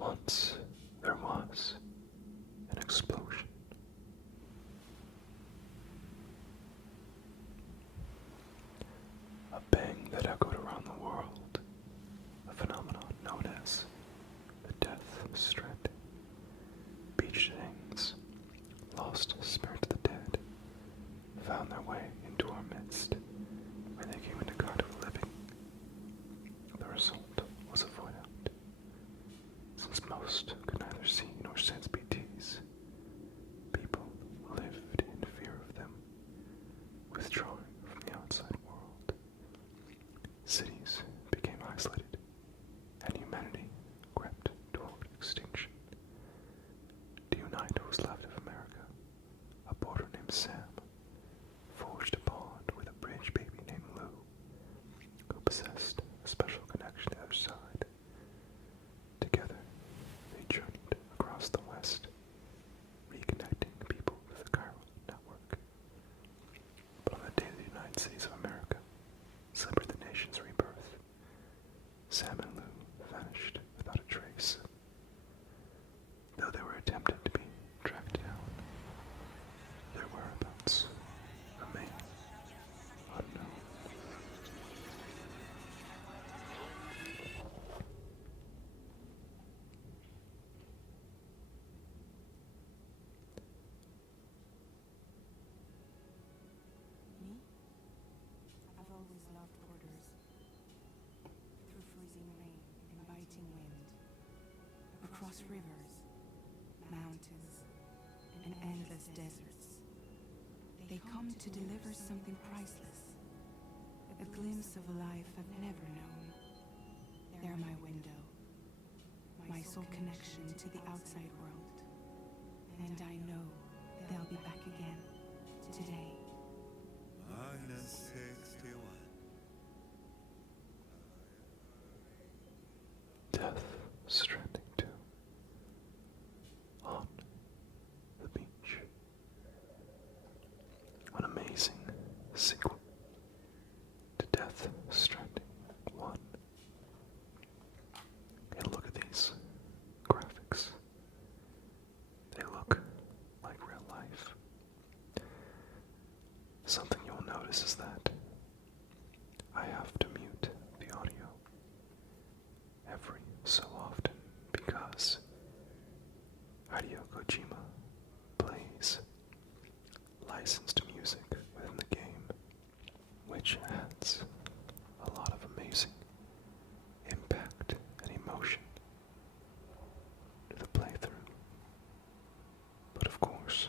Once there was an explosion. A bang that echoed around the world, a phenomenon known as the Death Stranding. Beached things, lost spirits of the dead, found their way into our midst when they came into contact with living. The result was a void out. Since most could neither see nor sense BTs, people lived in fear of them, withdrawing from the outside world. Cities became isolated, and humanity crept toward extinction. To unite what was left of America, a boarder named Sam forged a bond with a bridge baby named Lou, who possessed a special connection to the other side. Together, they journeyed across the West, reconnecting people with the Chiral Network. But on the day the United States of America celebrated the nation's rebirth, Sam and Lou vanished without a trace. Though they were attempted to be tracked down, their whereabouts remain unknown. Me? I've always loved borders. Through freezing rain and biting wind. Across rivers, mountains, and endless deserts. They come to deliver something priceless. A glimpse of a life I've never known. They're my window. My sole connection to the outside world. And I know they'll be back again. Today. Minus 61. Death Stranding 2. On the beach. An amazing sequel to Death Stranding 1. And look at these graphics. They look like real life. Something you'll notice is that I have to mute the audio every so often because Hideo Kojima plays licensed music within the game, which adds a lot of amazing impact and emotion to the playthrough. But of course,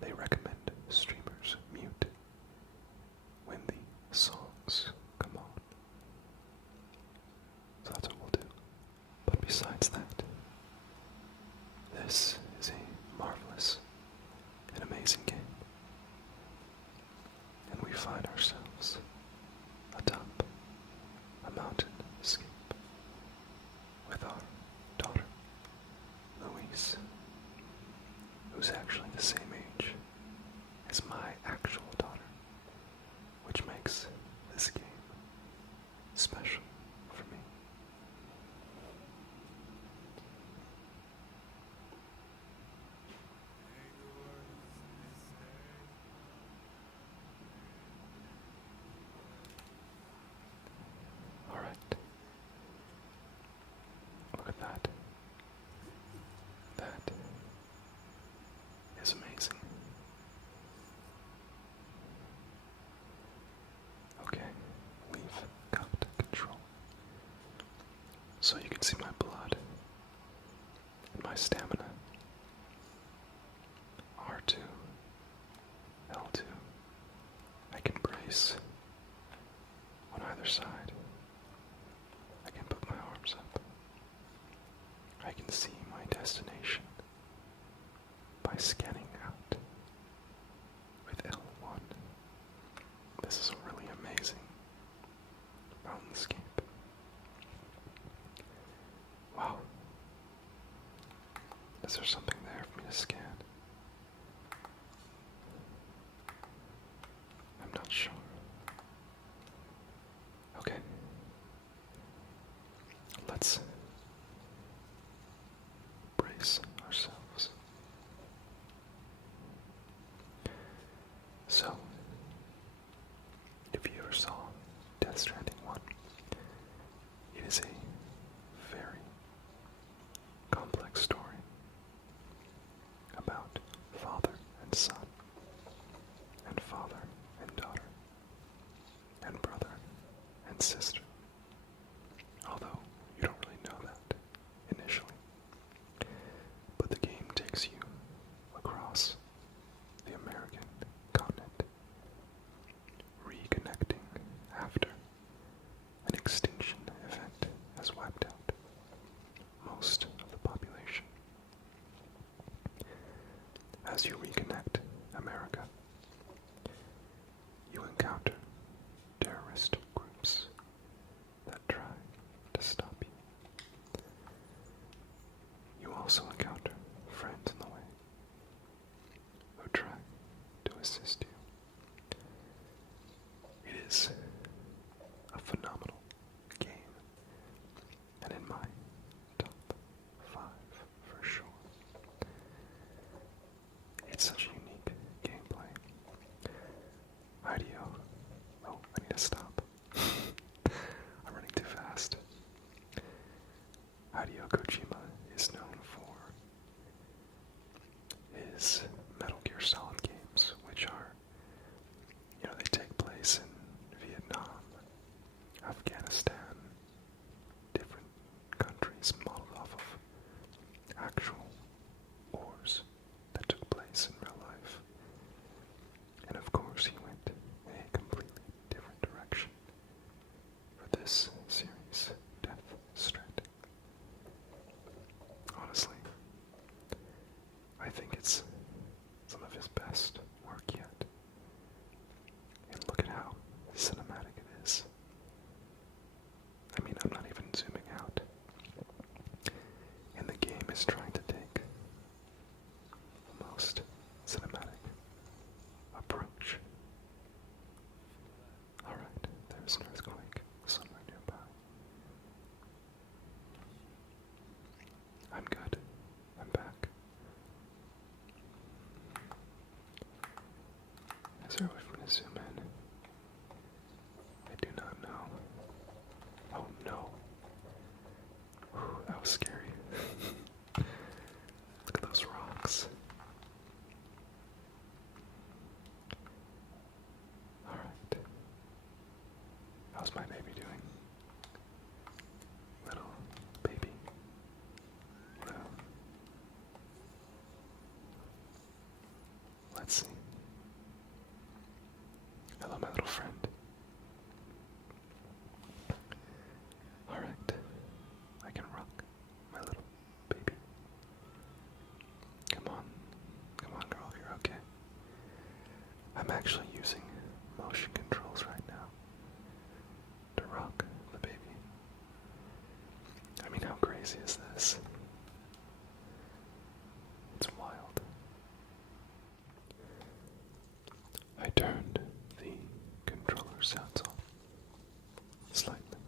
they recommend streamers mute when the songs come on. So that's what we'll do. But besides that, this is a marvelous and amazing game. And we find ourselves atop a mountain escape with our daughter, Louise, who's actually the same age as my actual daughter, which makes this game special for me. Alright. Look at that. That is amazing. Okay, we've got control. So you can see my blood and my stamina. R2, L2. I can brace on either side. I can put my arms up. I can see my destination by scanning out with L1. This is a really amazing mountainscape. Wow. Is there something there for me to scan? I'm not sure. Okay. Let's its sister. Although you don't really know that initially. But the game takes you across the American continent, reconnecting after an extinction event has wiped out most of the population. As you reconnect America, you encounter terrorist groups that try to stop you. You also encounter friends in the way who try to assist you. It is a phenomenal game, and in my top 5 for sure. It's such a unique gameplay. Hideo. Oh, I need to stop. I'm running too fast. Hideo Kojima is known for his Metal Gear Solid games, which are, they take place in Vietnam, Afghanistan, different countries modeled off of actual wars that took place in real life. And of course he went a completely different direction for this series, Death Stranding. Honestly, I think it's some of his best work yet. And look at how cinematic it is. I mean, I'm not even zooming out. And the game is trying to take the most cinematic approach. Alright, there's an earthquake somewhere nearby. I'm good. I'm back. Is there a way for me to zoom in? I do not know. Oh no. Whew, that was scary. Look at those rocks. Alright. How's my baby doing? Little baby. Well, let's see. Hello, my little friend. Alright. I can rock my little baby. Come on. Come on, girl. You're okay. I'm actually using motion controls right now to rock the baby. I mean, how crazy is this? It's wild. I turned the controller sounds off slightly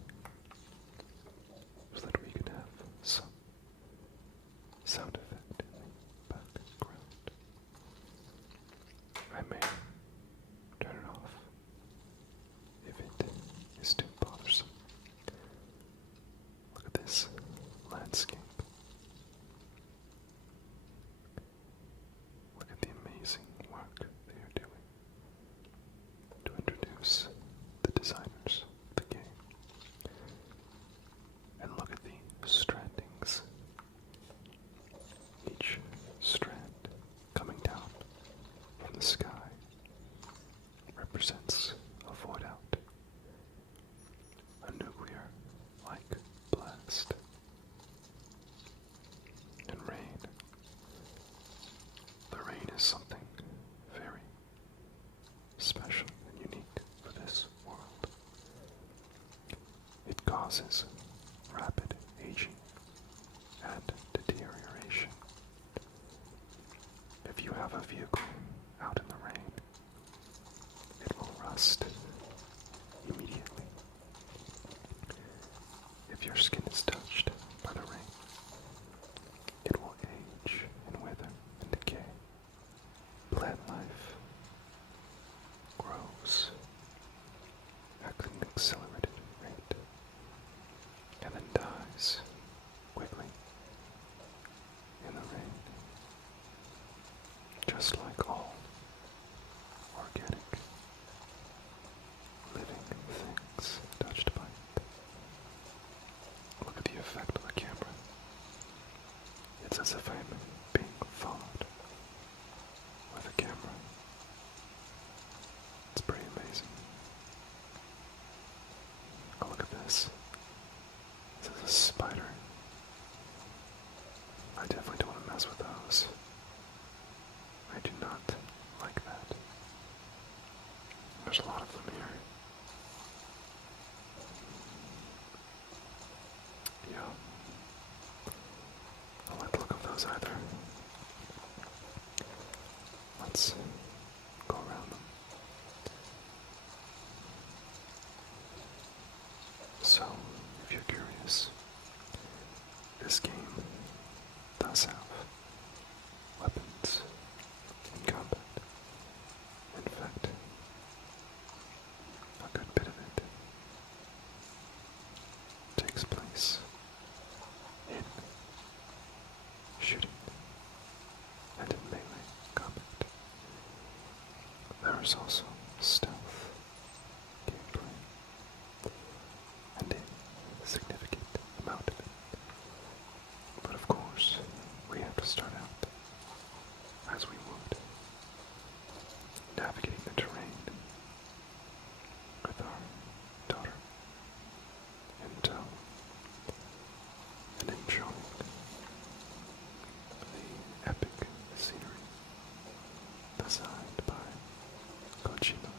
so that we could have some sound effect in the background. I may turn it off if it is too bothersome. Look at this landscape. Look at the amazing work they are doing to introduce the designers of the game. And look at the strandings. Each strand coming down from the sky represents a void out, a nuclear-like blast, and rain. The rain is something very special and unique for this world. It causes rapid aging and deterioration. If you have a vehicle out in the rain, it will rust immediately. If your skin is touched by the rain, it will age and wither and decay. Plant life grows at an accelerated rate and then dies quickly in the rain. Just like all organic living things touched by as if I'm being followed with a camera. It's pretty amazing. Oh, look at this. This is a spider. I definitely don't want to mess with those. I do not like that. There's a lot of them here. Yeah. I don't like the look of those either. Let's go around them. So, if you're curious, this game does have weapons in combat. In fact, a good bit of it takes place in shooting and in melee combat. There is also stealth gameplay and a significant amount of it. But of course, we have to start out as we would, navigating the terrain with our daughter in tow and enjoying the epic scenery designed by Kojima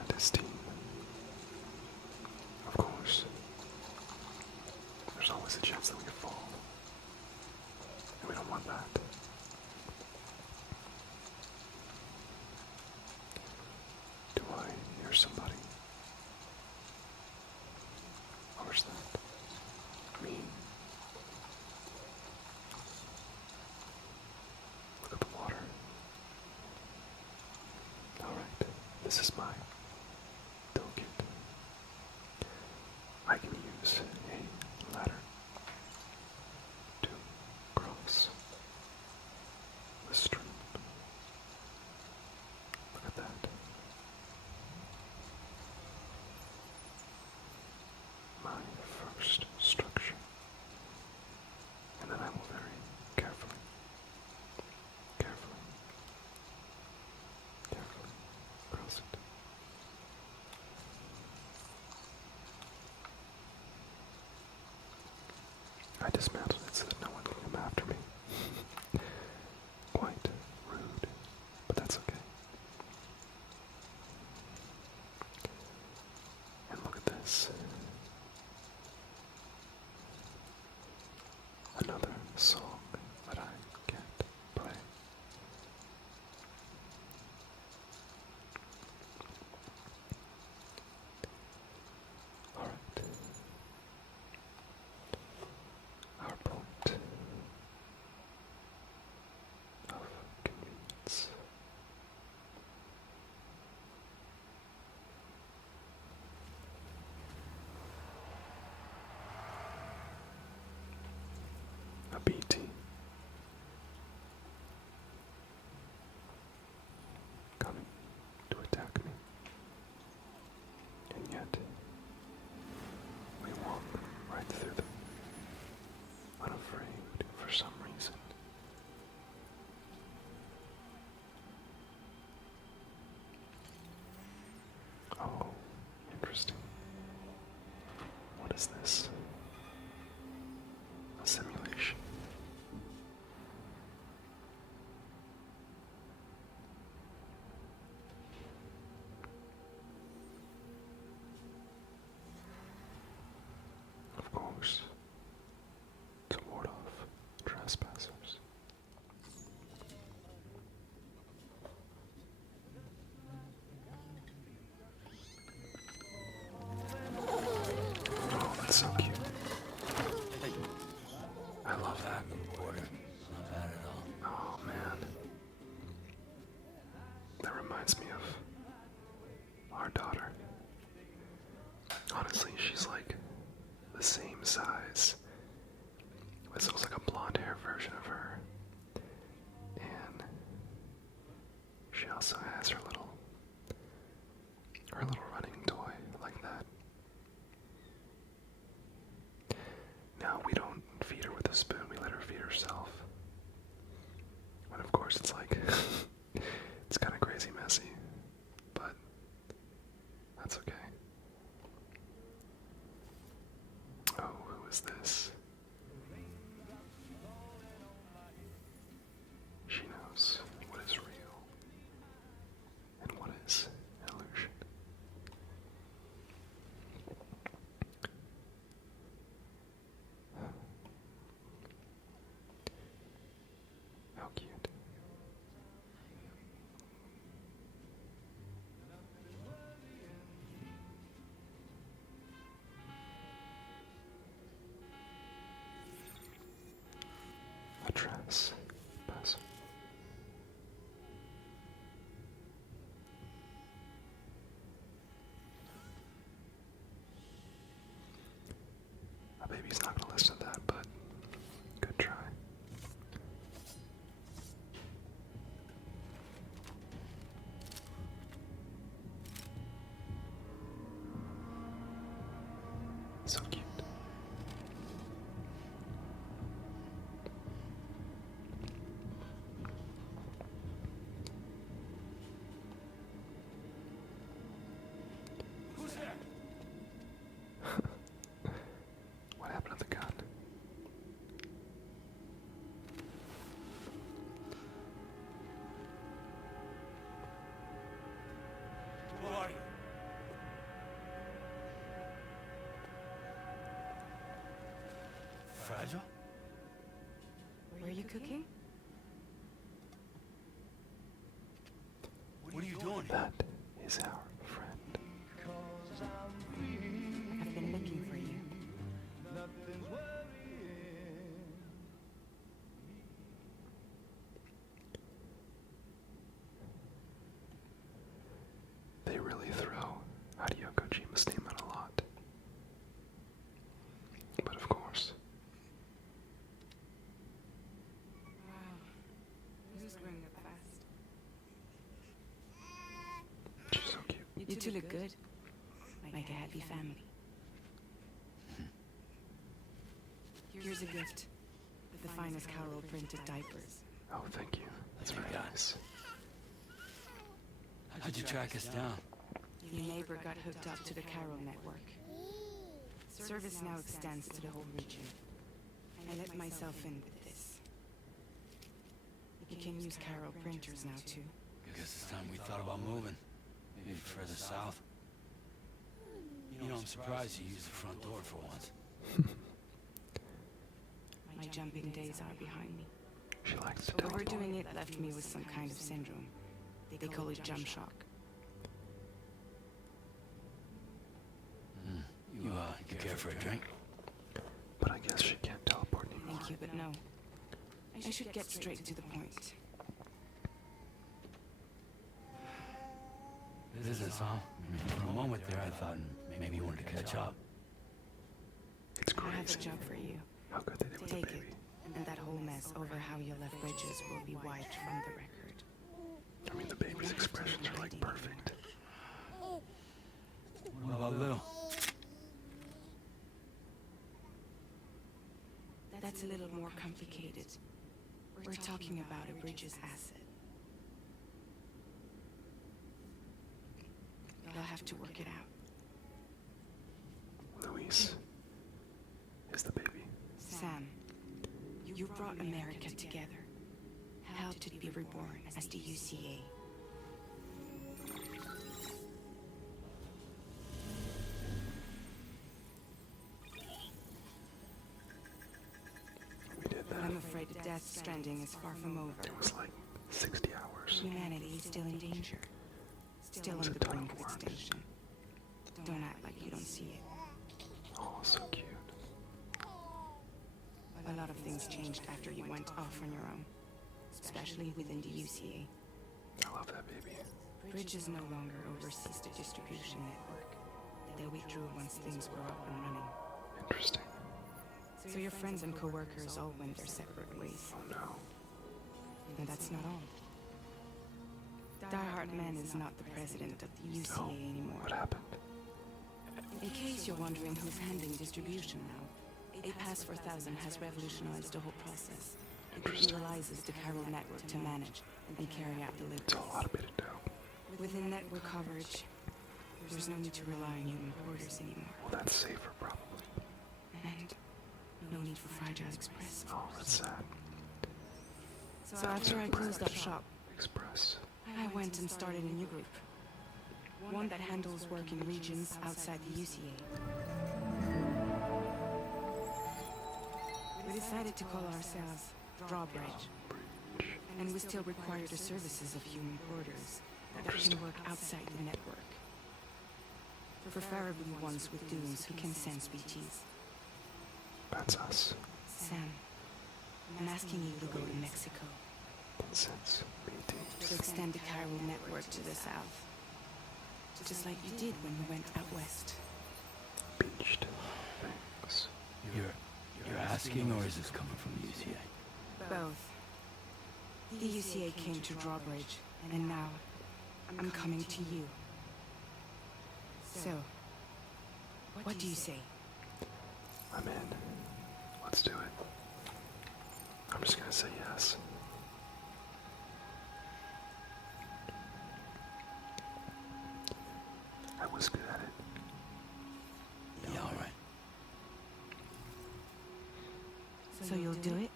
and his team. Of course, there's always a chance that we fall, and we don't want that. Do I hear somebody? Or is that me? Look at the water. Alright, this is my toolkit. I can use a ladder to cross the stream. Look at that. My first structure. And then I will very carefully cross it. I dismantled it so that no one can come after me. Quite rude, but that's okay. And look at this. Another song that I can't play. Alright. Our point of convenience. A BT coming to attack me, and yet we walk right through them, unafraid for some reason. Oh, interesting. What is this? A simulation. Of course, to ward off trespassers. Oh, that's so cute. I love that. Oh, man. That reminds me of our daughter. Honestly, she's like the same size. This looks like a blonde hair version of her. And she also has her little running toy like that. Now, we don't feed her with a spoon, we let her feed is this? She knows what is real and what is an illusion. How cute. A dress. Pass. My baby's not gonna listen to that, but good try. So cute. Who's there? What happened to the gun? Who are you? Fragile? Were you cooking? What are you doing? That is our friend. I've been looking for you. They really throw Hideo Kojima's name out a lot. But of course, Wow. Who's growing up fast? she's so cute. You two look good. Like a happy family. Here's a gift. The finest Chiral printed diapers. Oh, thank you. That's very nice. How'd you track us down? Your neighbor got hooked up to the Chiral Network. Service now extends to the whole region. I let myself in with this. You can use Chiral printers now too. I guess it's time we thought about moving. Maybe further south. You know, I'm surprised you used the front door for once. My jumping days are behind me. She likes to teleport. Overdoing it left me with some kind of syndrome. They call it jump shock. You care for a drink? But I guess she can't teleport anymore. Thank you, but no. I should get straight to the point. Business, huh? I mean, for a moment there, I thought maybe you wanted to catch up. It's I have a crazy job for you. how good they did with the Take baby. it, and that whole mess over how you left bridges will be wiped from the record. I mean, the baby's expressions are like perfect. What about Lil? That's a little more complicated. We're talking about a bridges asset. You'll have to work it out. Luis is the baby. Sam, you brought America together. Helped it be reborn as the UCA. We did But that. I'm afraid Death Stranding is far from over. It was like 60 hours. Humanity is still in danger. Still It's on a the ton brink of of work. extinction. Don't act like you don't see it. Oh, so cute. A lot of things changed after you went off on your own. Especially within the UCA. I love that baby. Bridges no longer oversees the distribution network. They withdrew once things were up and running. Interesting. So your friends and co-workers all went their separate ways. Oh no. And that's not all. Die Hard Man is not the president of the UCA Oh, anymore. what happened? In case you're wondering who's handling distribution now, A Pass 4000 has revolutionized the whole process. It Interesting. utilizes the Chiral Network to manage and carry out It's a deliveries. lot of bit of dough. Within network coverage, there's no need to rely on human porters anymore. Well, that's safer, probably. And need for Fragile Express. Oh, that's sad. So after I closed up shop, Express. I went and started a new group. One that handles work in regions outside the UCA. We decided to call ourselves Drawbridge. And we still require the services of human porters that can work outside the network. Preferably ones with goons who can sense BTs. That's us. Sam, I'm asking you to go to Mexico. Sense BT. To extend the Chiral Network to the south. Just like you did when you went out west. Beached things. You're asking, or is this coming from the UCA? Both. The UCA came to Drawbridge, and now I'm coming to you. So, what do you say? I'm in. Let's do it. I'm just gonna say yes. I was good at it. Yeah, all right. So you'll do it?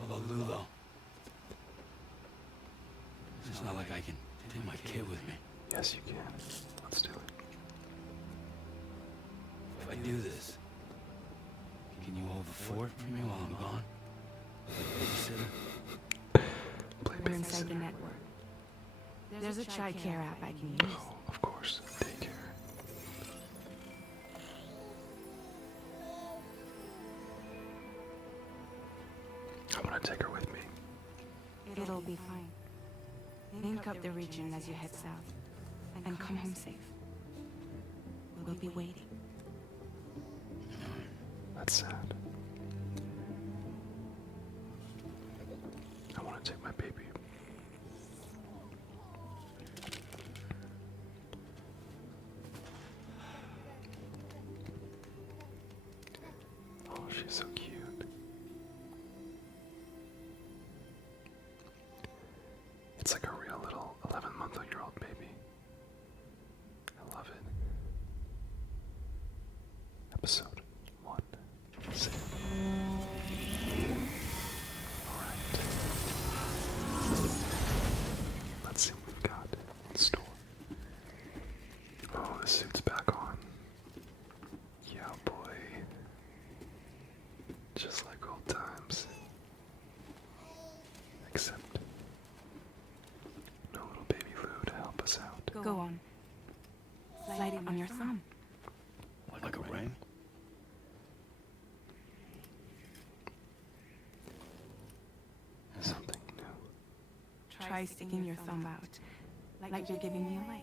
Hello, Lulo. It's not like I can take my kid with me. Yes, you can. Let's do it. If I do this, can you hold the fort for me while I'm gone? Babysitter? Play We're inside the babysitter. network. There's a child care app I can use. Oh, of course. Daycare. I'm gonna take her with me. It'll be fine. Link up the region as you head south. And come home safe. We'll be waiting. That's sad. I want to take my baby. Oh, she's so cute. It's like a real little 11-month-old baby. I love it. Episode 1. Save. Alright. Let's see what we've got in store. Oh, the suit's back on. Yeah, boy. Just like old times. Except no little baby Lou to help us out. Go on. Slide it on your thumb. Like a ring? Something new. Try sticking your thumb out. Like you're giving me a like.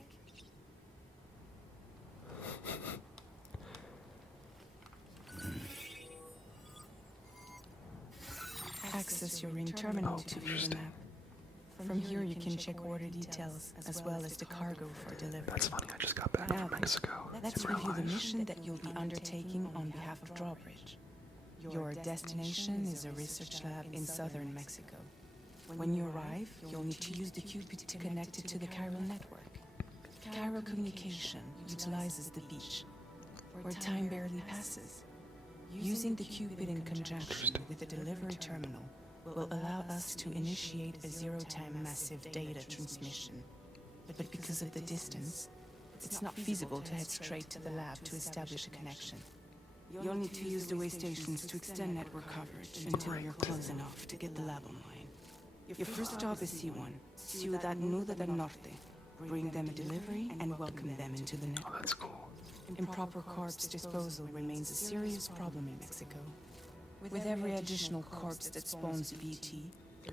Access your ring terminal to view the map. From here you can check order details as well as the cargo for delivery. That's funny, I just got back Now, from Mexico. let's in real review the life. mission that you'll be undertaking on behalf of Drawbridge. Your destination is a research lab in southern Mexico. When you arrive, you'll need to use the Cupid to connect it to the Chiral Network. Chiral communication utilizes the beach, where time barely passes. Using the Cupid in conjunction with the delivery terminal will allow us to initiate a zero-time massive data transmission. But because of the distance, it's not feasible to head straight to the lab to establish a connection. You'll need to use the way stations to extend network coverage until you're close enough to get the lab online. Your first stop is C1, Ciudad, Nudo del Norte. Bring them a delivery and welcome them into the Oh, network. that's cool. Improper corpse disposal remains a serious problem in Mexico. With every additional corpse that spawns BT,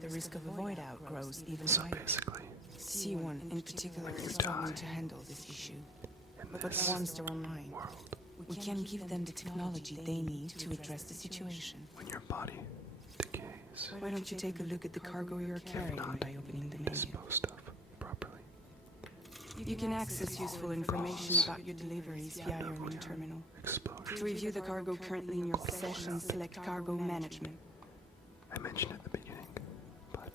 the risk of a void out grows even So higher. basically, C1 in particular is struggling to handle this issue. in But this once they're online, world, we can give them the technology they need to address the situation. when your body decays, Why don't you take a look at the cargo you're carrying by opening the menu? disposed of properly. You can access useful information about your deliveries via your ring terminal. Explosion. To review the cargo currently in your possession, select Cargo Management. I mentioned at the beginning, but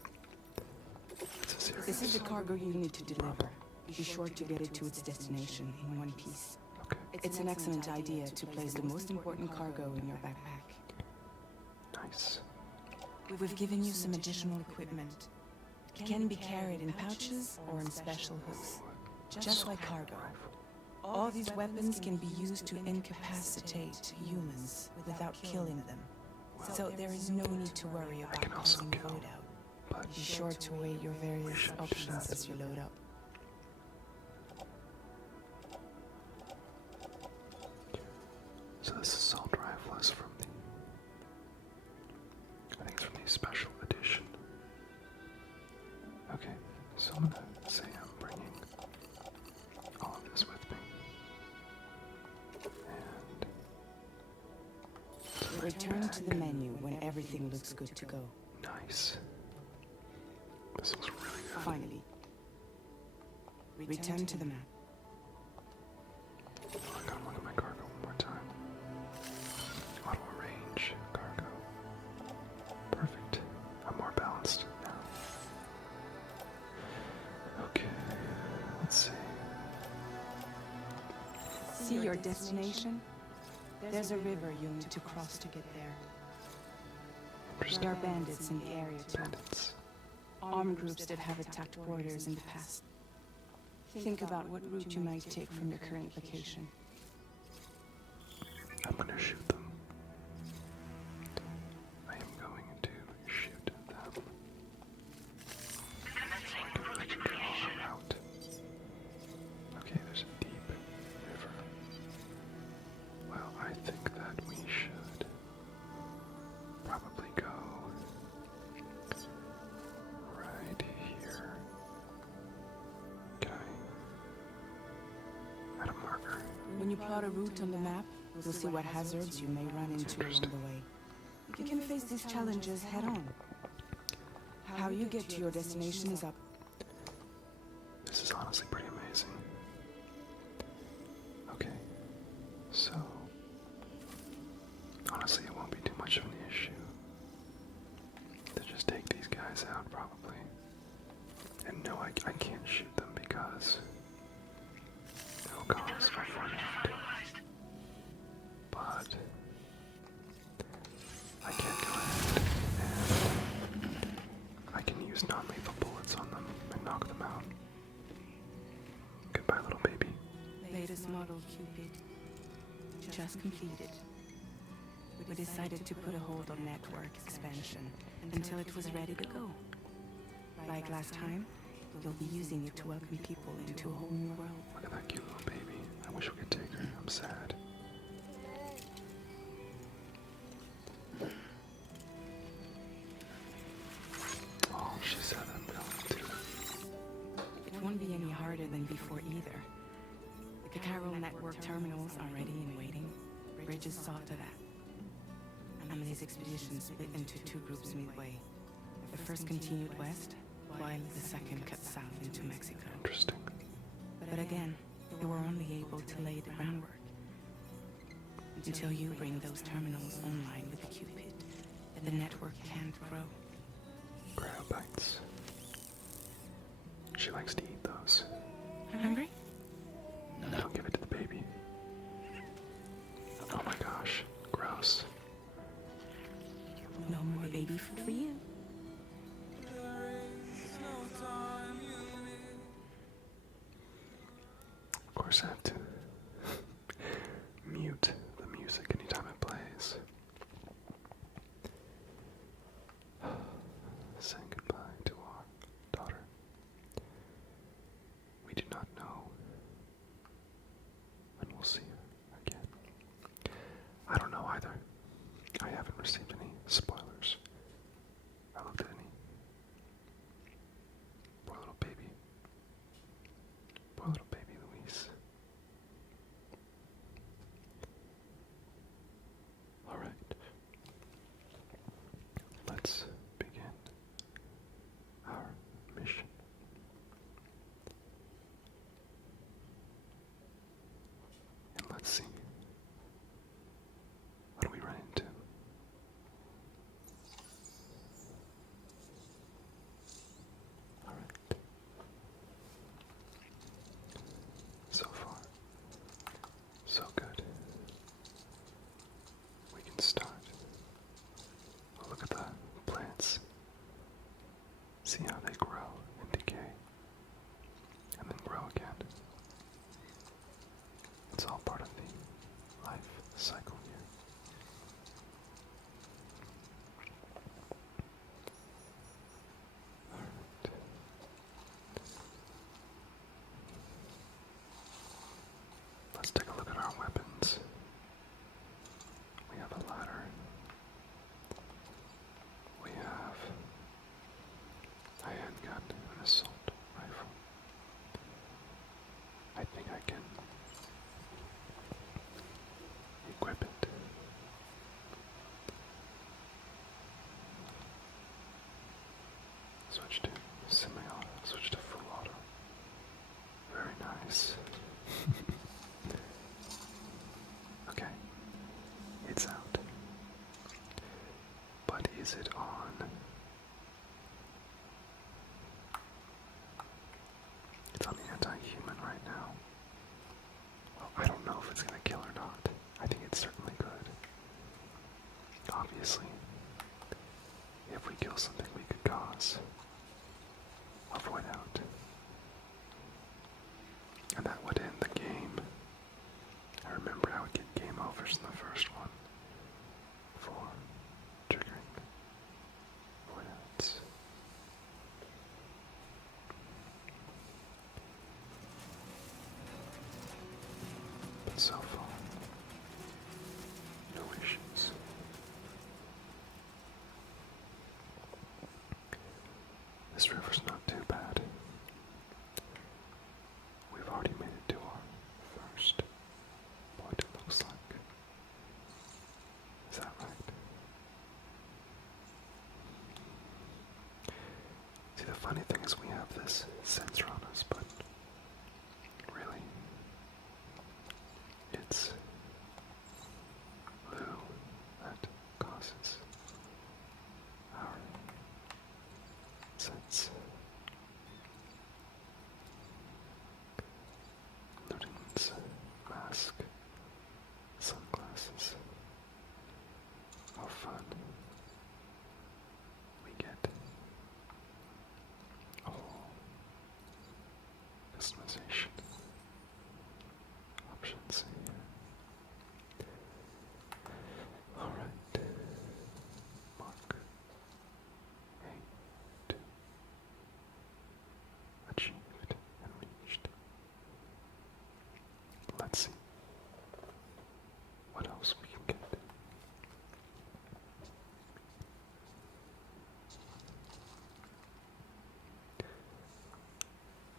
it's a serious This is the cargo you need to deliver. Be sure to get it to its destination in one piece. Okay. It's an excellent idea to place the most important cargo in your backpack. Nice. We've given you some additional equipment. It can be carried in pouches or in special hooks, just like cargo. All these weapons can be used to incapacitate humans without killing them. So there is no need to worry about can also causing kill, loadout. but Be sure to weigh your various should do options that. as you load up. So this assault rifle is from the, I think it's from the special edition. Okay, so I'm gonna say I'm bringing all of this with me. And Return to the menu when everything looks good to go. nice. This looks really good. Finally, return to the map. I gotta look at my cargo one more time. Auto arrange cargo. Perfect. I'm more balanced now. Okay, let's see. See your destination? There's a river you need to cross to get there. There are bandits in the area too. Bandits. Armed groups that have attacked borders in the past. Think about what route you might take from your current location. I'm gonna shoot them. I am going to shoot them. So I can let you go out. Okay, there's a deep river. Well, I think that we should probably go right here. Okay. At a marker. When you plot a route on the map, you'll see what hazards you may run into along the way. You can face these challenges head on. How you get to your destination is up. This is honestly pretty amazing. Okay, so honestly, it won't be too much of an issue to just take these guys out, probably. And no, I can't shoot them because it'll cause a burnout. But I can go ahead and I can use non-lethal bullets on them and knock them out. Goodbye, little baby. Latest model Cupid. Just completed. We decided to put a hold on network expansion until it was ready to go. Like last time, you'll be using it to welcome people into a whole new world. Look at that cute little baby. I wish we could take her. I'm sad. Oh, she said I'm going to. It won't be any harder than before either. The Chiral Network terminals are ready and waiting. Bridges saw to that. Emily's expedition split into two groups midway. The first continued west, while the second cut south into Mexico. Interesting. But again, they were only able to lay the groundwork. Until you bring those terminals online with the Cupid, the network can't grow. Crab bites. She likes to eat those. Hungry? Don't give it to the baby. Oh my gosh. Gross. No more baby food for you. Of course I have to mute the music anytime it plays. Saying goodbye to our daughter. We do not know when we'll see her again. I don't know either. I haven't received any spoilers. I looked at any. Poor little baby. Poor little baby Louise. Alright. Let's begin our mission. And let's see. What do we run into? Alright. It's all part of the life cycle here. Alright. Let's take a look at our weapons. We have a ladder. We have a handgun, an assault rifle. I think I can equip it. Switch to semi-auto, switch to full auto. Very nice. Okay, it's out. But is it on? It's on the anti-human right now. Well, I don't know if it's gonna kill or not. I think it's certainly good. Obviously, if we kill something we could cause a void out. And that would end the game. I remember I would get game overs in the first one for triggering void outs. But so far, no issues. This river's not too bad. We've already made it to our first point, it looks like. Is that right? See, the funny thing is we have this sensor on us, but really, it's Lou that causes our sense. Luden's mask, sunglasses. How fun. We get a whole customization options here. Alright. Mark. 8. Achieved and reached. Let's see what else we can get.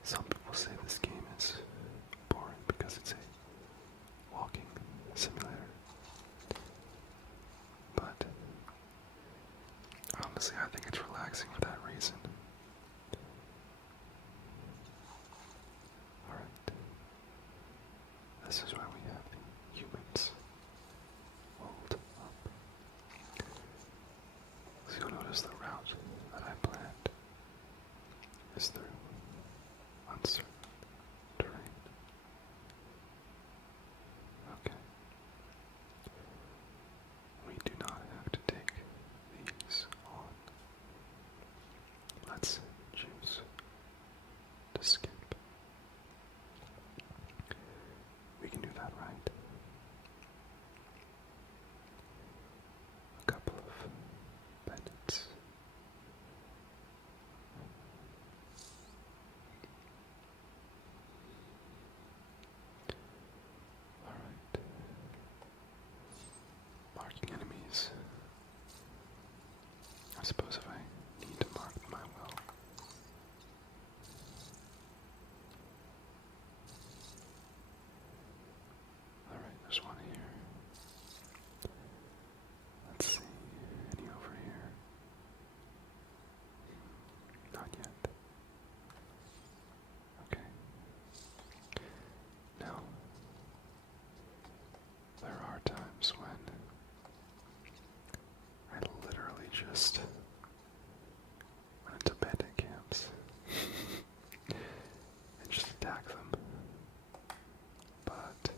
Some people say this game is boring because it's a walking simulator. But honestly, I think it's relaxing for that reason. Alright. This is where we have the humans rolled up. So you'll notice the route that I planned is through uncertain terrain. Okay. We do not have to take these on. Let's choose to skip. We can do that, right? A couple of bandits. Alright. Marking enemies. I suppose if I need to mark them, I will. Alright, there's one here. Let's see. Any over here? Not yet. Okay. Now, there are times when I literally just went into bandit camps and just attack them. But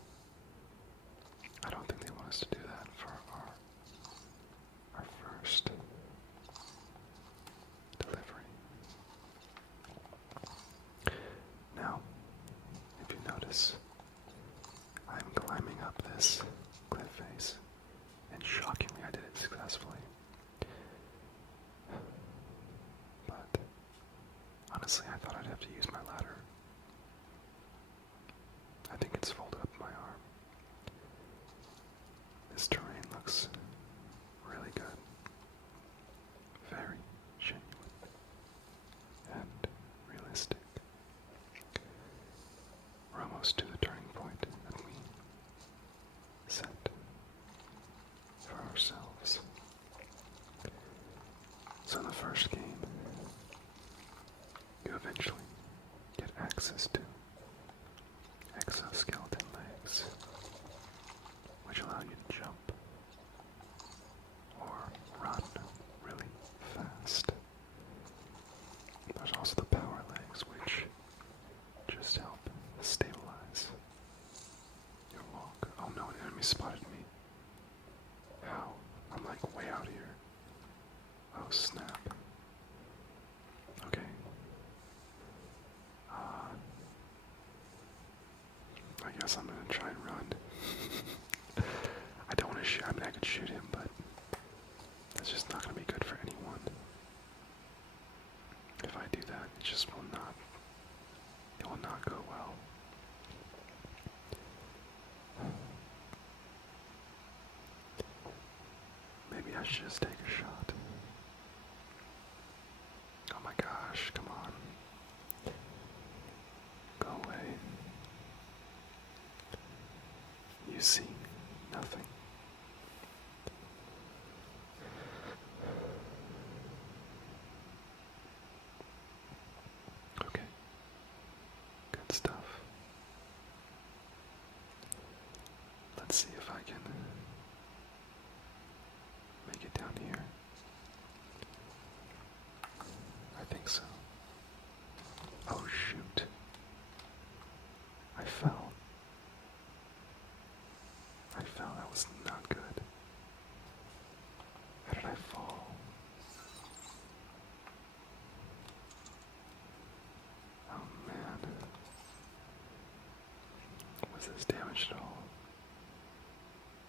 I don't think they want us to do that for our first delivery. Now, if you notice, I'm this cliff face, and shockingly I did it successfully. But honestly, I thought I'd have to use my ladder. I think it's folded up my arm. This terrain looks really good. Very genuine and realistic. We're almost to the turning point that we set for ourselves. So in the first game, you eventually get access to exoskeleton legs, which allow you to jump or run really fast. There's also the power legs, which just help stabilize your walk. Oh no, an enemy spotted me. How? I'm like way out here. Oh snap. Okay. I guess I'm gonna try and run. I don't want to shoot. I mean, I could shoot him, but that's just not gonna be good for anyone. If I do that, it just will not. It will not go well. Maybe I should just take a shot. Oh my gosh! Come on. Go away. You see nothing. Okay. Good stuff. Let's see if I can make it down here. I think so. Oh shoot. I fell. That was not good. How did I fall? Oh man. Was this damaged at all?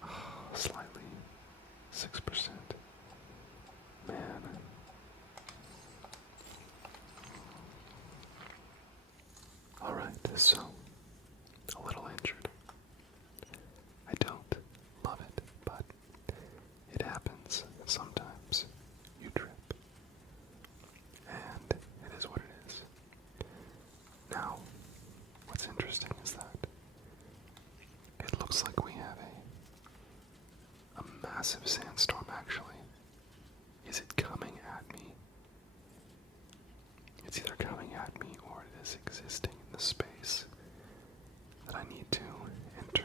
Oh, slightly. 6%. Man. Alright, so a little injured. I don't love it, but it happens. Sometimes you trip. And it is what it is. Now, what's interesting is that it looks like we have a massive sandstorm actually. Is it coming at me? It's either coming at me or it is existing in the space that I need to enter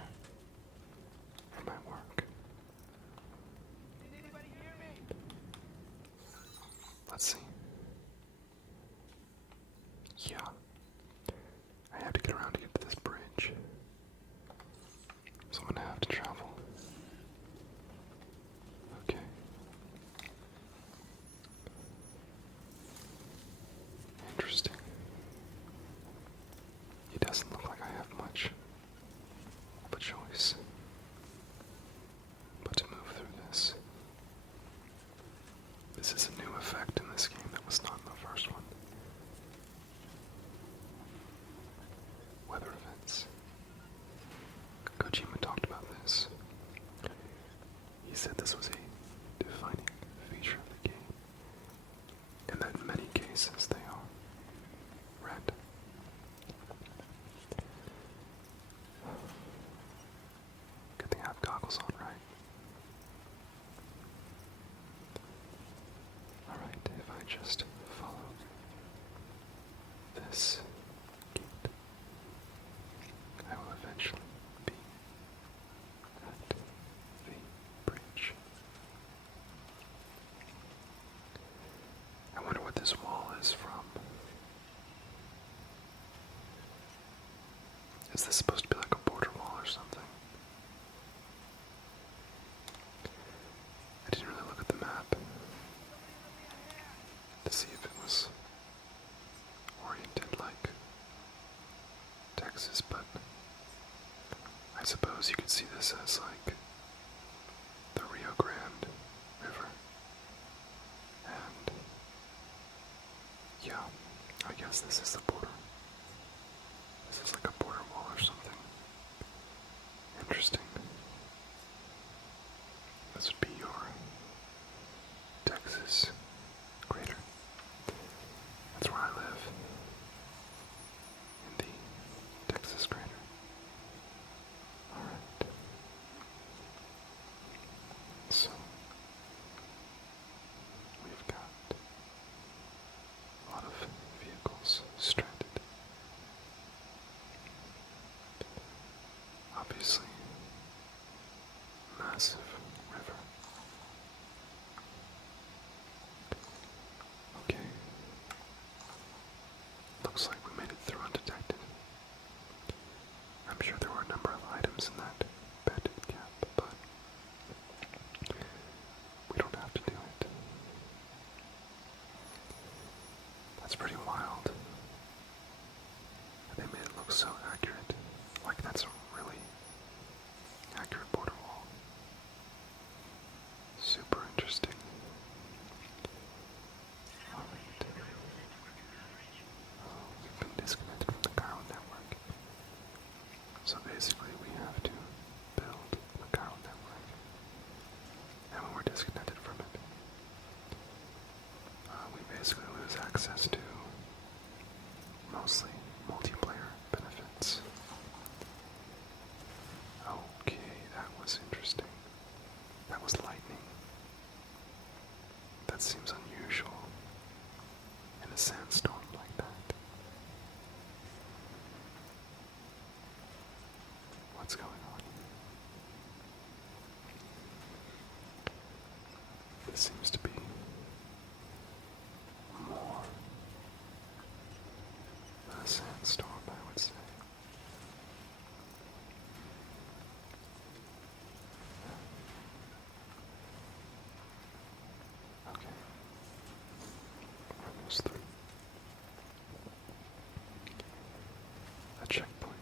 for my work. Did anybody hear me? Let's see. Yeah. I have to get around to get to this bridge. So I'm gonna have to travel. Okay. Interesting. It doesn't look like I have much of a choice but to move through this. This is a new effect in this game that was not in the first one. Weather events. Kojima talked about this. He said this was a defining feature of the game, and that in many cases they are random. Good thing I have goggles on, right? Alright, if I just follow this gate, I will eventually be at the bridge. I wonder what this wall is from. Is this supposed to be like a border wall or something? I didn't really look at the map to see if it was oriented like Texas, but I suppose you could see this as like the Rio Grande River. And yeah, I guess this is the border. This is like a border wall or something. Interesting. This would be your Texas crater. That's where I live. In the Texas crater. Alright. So, we've got a lot of vehicles stranded. Obviously, massive river. Okay. Looks like we made it through undetected. I'm sure there were a number of items in that bandit cap, but we don't have to do it. That's pretty wild. They made it look so accurate. Like that's a really accurate border wall. Super interesting. Alright. We've been disconnected from the Chiral Network. So basically we have to build the Chiral Network. And when we're disconnected from it, we basically lose access to mostly multiplayer benefits. Okay, that was interesting. That was lightning. That seems unusual in a sandstorm like that. What's going on? This seems to be more than a sandstorm, I would say. Okay. Almost through. A checkpoint.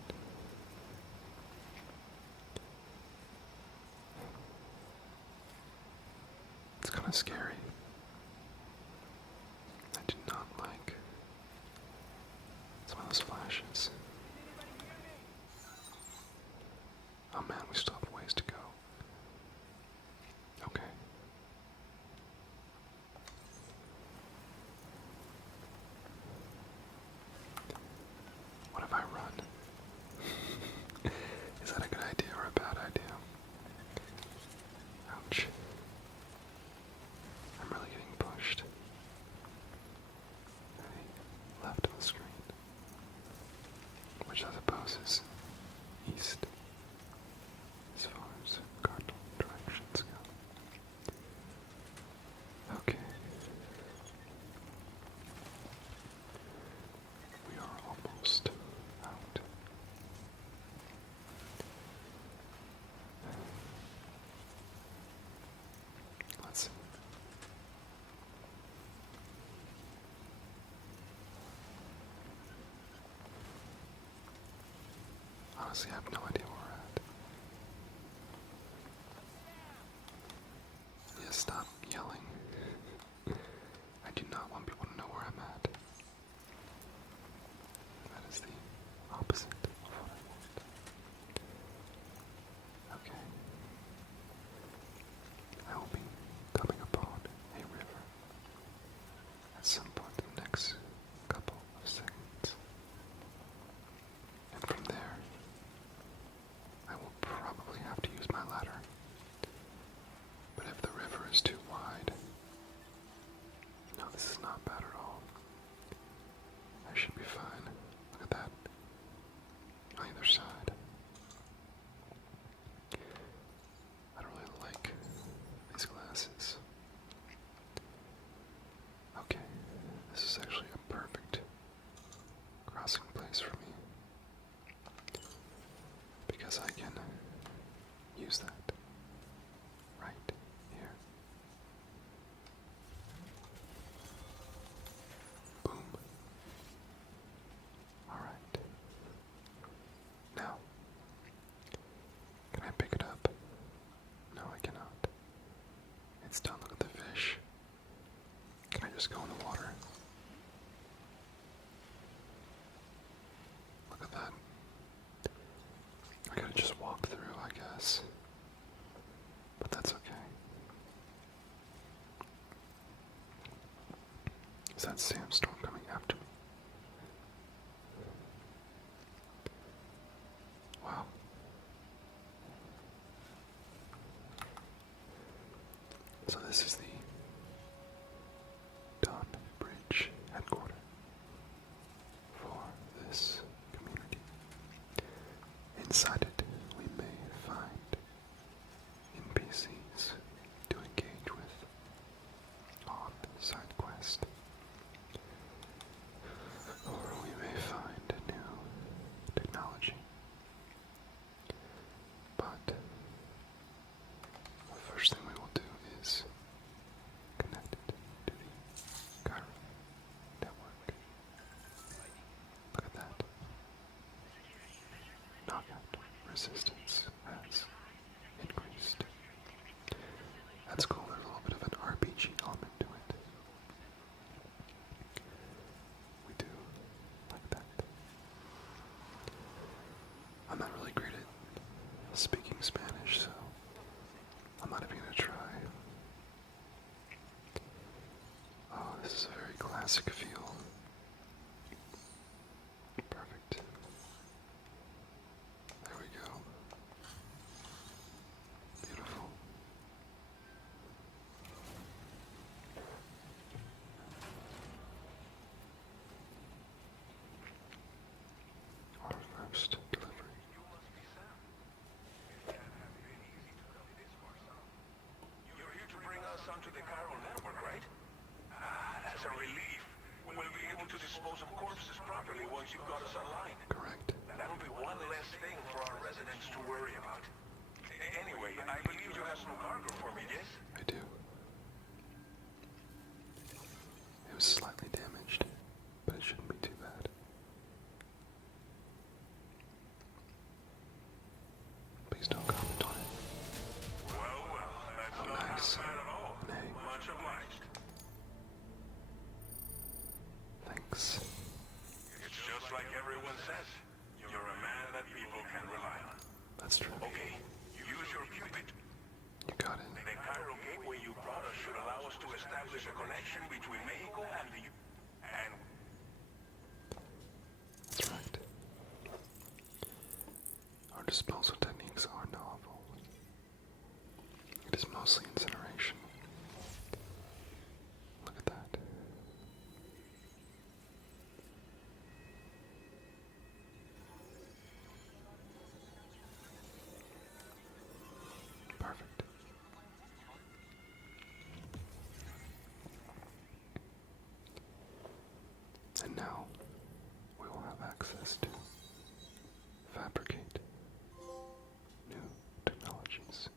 It's kind of scary. I do not like some of those flashes. Oh man, we still have ways to go. Okay. What if I run? Is that a good idea or a bad idea? Ouch. I'm really getting pushed. Hey, left of the screen. Which I suppose is east. As far as cardinal directions go. Okay. We are almost out. Let's see. Honestly, I have no idea where we're at. Yeah, stop yelling. I do not want people to know where I'm at. That is the opposite of what I want. Okay. I will be coming upon a river at some point in the next couple of seconds. And from there, I will probably have to use my ladder. But if the river is too wide, no, this is not bad at all. I should be fine. Look at that. On either side. I don't really like these glasses. Okay, this is actually a perfect crossing place for me. Because I can use that right here. Boom. Alright. Now, this, but that's okay. Is that Sandstorm coming after me? Wow. So this is the Dawn Bridge headquarters for this community. Inside it, we may find NPCs to engage with on side quest, or we may find new technology. But the first thing we will do is connect it to the Chiral Network. Look at that. Knockout resistance has increased. That's cool, there's a little bit of an RPG element to it. We do like that. I'm not really great at speaking Spanish, so I'm not even gonna try. Oh, this is a very classic feel. Perfect. There we go. Beautiful. Our first delivery. You're here to bring us onto the Chiral Network, right? That's a relief. We'll be able to dispose of corpses properly once you've got us online. Correct. That'll be one less thing for our residents to worry about. Anyway, I believe you have some cargo for me, yes? I do. It was slightly damaged, but it shouldn't be too bad. Please don't comment on it. Well, that's Oh, not nice. half bad at all. Nay. Much obliged. Thanks. It's just like everyone says. You're a man that people can rely on. That's true. Okay, use your Cupid. You got it. The Chiral gateway you brought us should allow us to establish a connection between Mexico and the... And That's right. Our disposal techniques are novel. It is mostly incineration. Look at that. Perfect. And now we will have access to fabricate new technologies.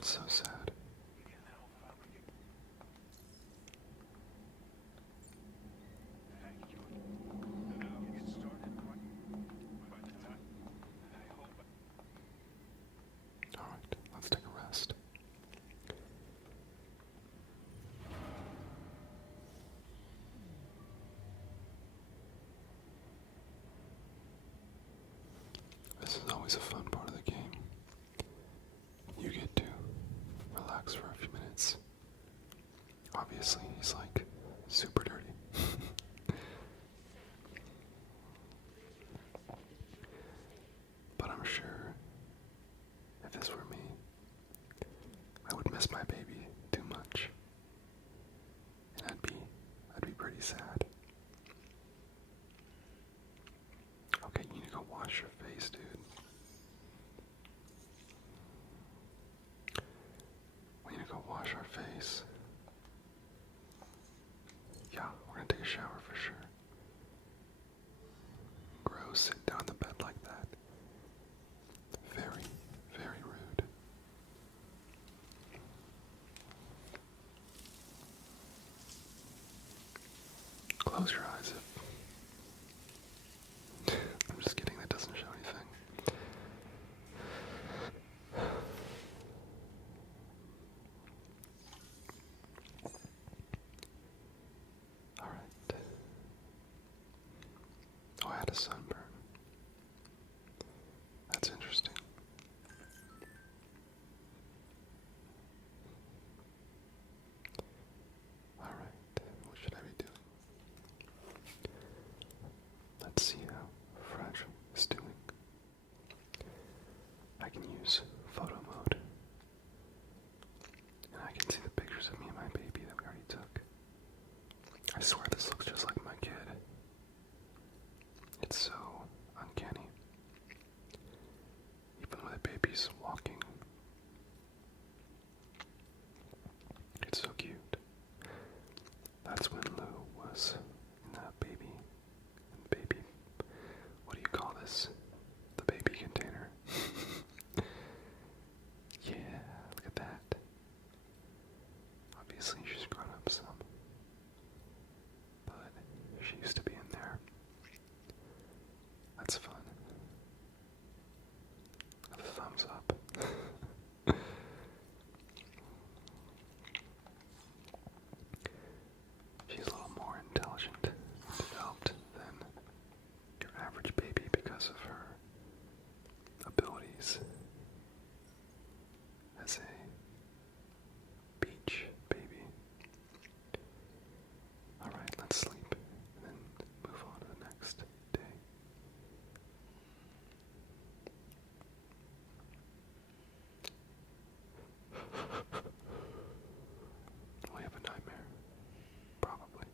That's so sad. Alright, let's take a rest. This is always a fun part of the game. You get to relax for a few minutes. Obviously, he's like super dirty. But I'm sure if this were me, I would miss my baby too much. And I'd be pretty sad. Okay, you need to go wash your face, dude. We need to go wash our face. Yeah, we're gonna take a shower for sure. Gross, sit down in the bed like that. Very, very rude. Close your eyes if... I'm just kidding, that doesn't show anything. Alright. Oh, I had a sunburn. That's interesting. Alright, what should I be doing? Let's see how Fragile is doing. I can use photo mode. And I can see the pictures of me and my baby that we already took. I swear this looks just like my kid. It's so uncanny. Even when the baby's walking. It's so cute. That's when Lou was in that baby, what do you call this? The baby container. Yeah, look at that. Obviously she's grown up some. But she used to be in there. That's fun. A thumbs up. She's a little more intelligent, developed than your average baby because of her abilities as a beach baby. Alright, let's sleep and then move on to the next day. We have a nightmare. Probably.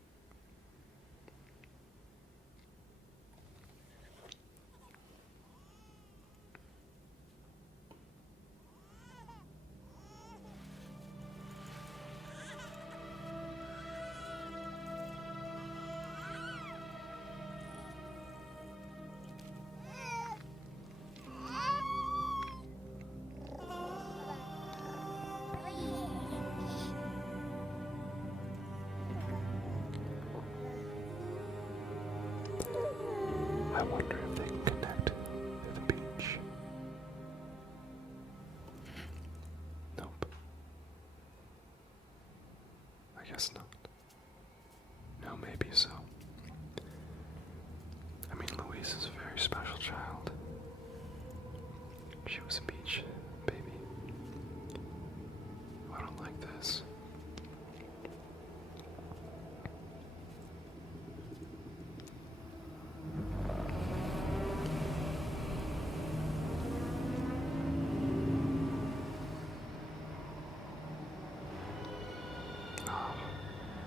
I wonder if they can connect to the beach. Nope. I guess not. No, maybe so. I mean, Louise is a very special child. She was a beach baby. I don't like this.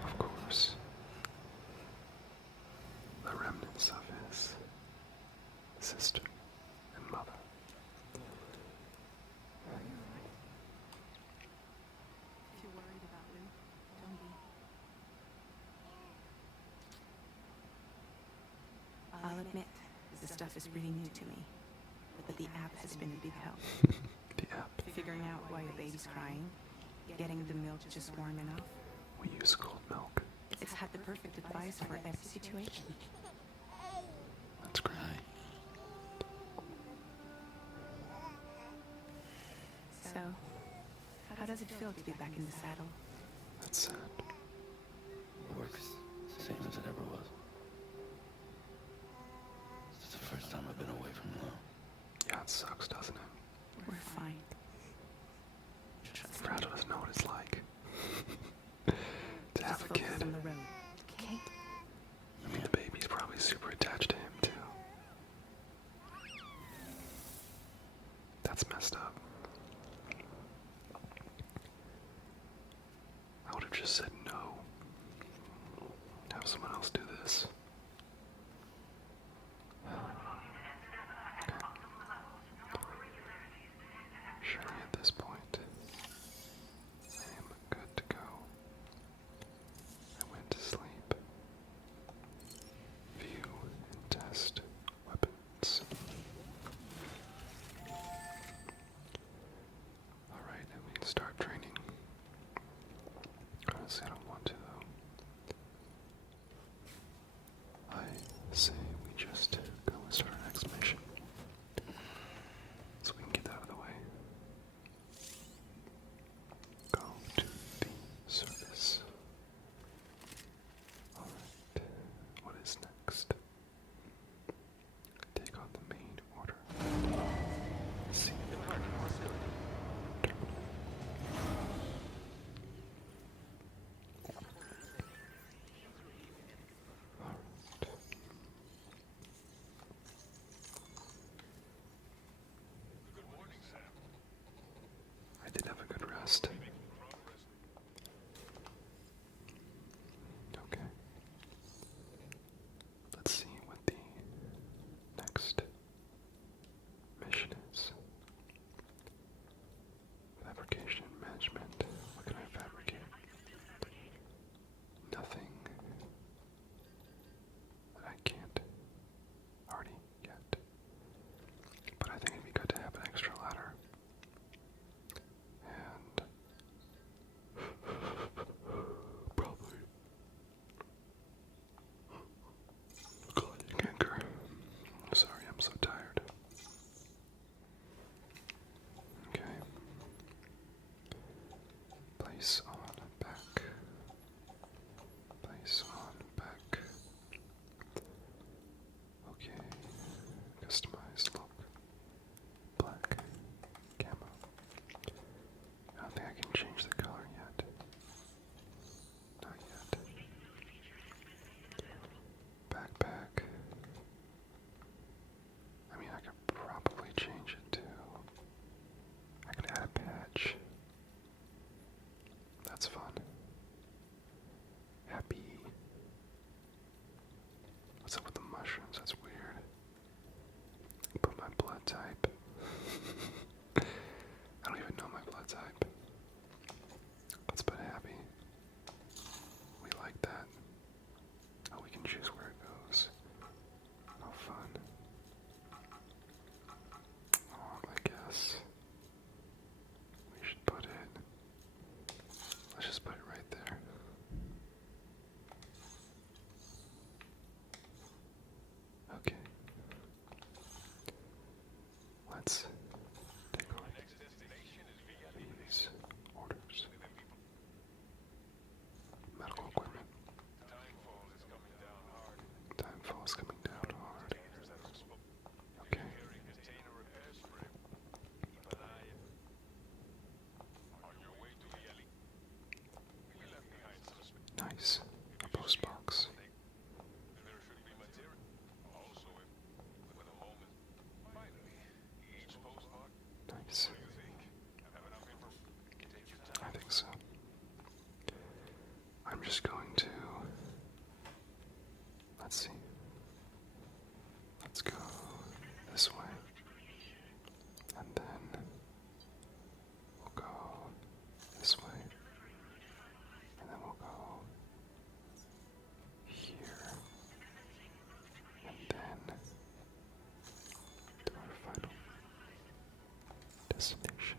Of course. The remnants of his sister and mother. If you're worried about Lou, don't be. I'll admit, this stuff is really new to me, but the app has been a big help. The app. figuring out why your baby's crying, getting the milk just warm enough. We use cold milk. It's had the perfect advice for every situation. That's great. So, how does it feel to be back in the saddle? That's sad. Works same as it ever was. It's the first time I've been away from Lo. Yeah, it sucks, doesn't it? We're fine. Trust me. Fragile doesn't know what it's like to have Just a focus kid. on the road, okay? I mean, the baby's probably super attached to him, too. That's messed up. I would have just said no. Have someone else do this. Okay. Surely at this point, I am good to go. I went to sleep. View and test weapons. Alright, and we can start training. Honestly, I don't want to, though. I say we just go and start our next mission. So we can get that out of the way. Go to the surface. Alright, what is next? Take on the main order. See the terminal. I did have a good rest. Okay. Let's see what the next mission is. Fabrication management. What can I fabricate? Nothing that I can't already get. But I think it'd be good to have an extra ladder. And probably a anchor. Sorry, I'm so tired. Okay. Place on back. Place on back. Okay. Customized look. Black. Camo. I don't think I can change the color yet. Not yet. Backpack. I mean, I could probably change it too. I could add a patch. That's fun. Happy. What's up with the mushrooms? That's weird. Put my blood type. I don't even know my blood type. Let's put happy. We like that. Oh, we can choose where it goes. Oh, fun. I guess we should put it. Let's just put it right there. Okay. Let's take on these orders. Medical equipment. Timefall is coming down hard. Okay. Nice. A post box. Nice. I think so. I'm just going to... Let's see. Let's go this way. And then we'll go this way. And then we'll go here. And then to our final destination.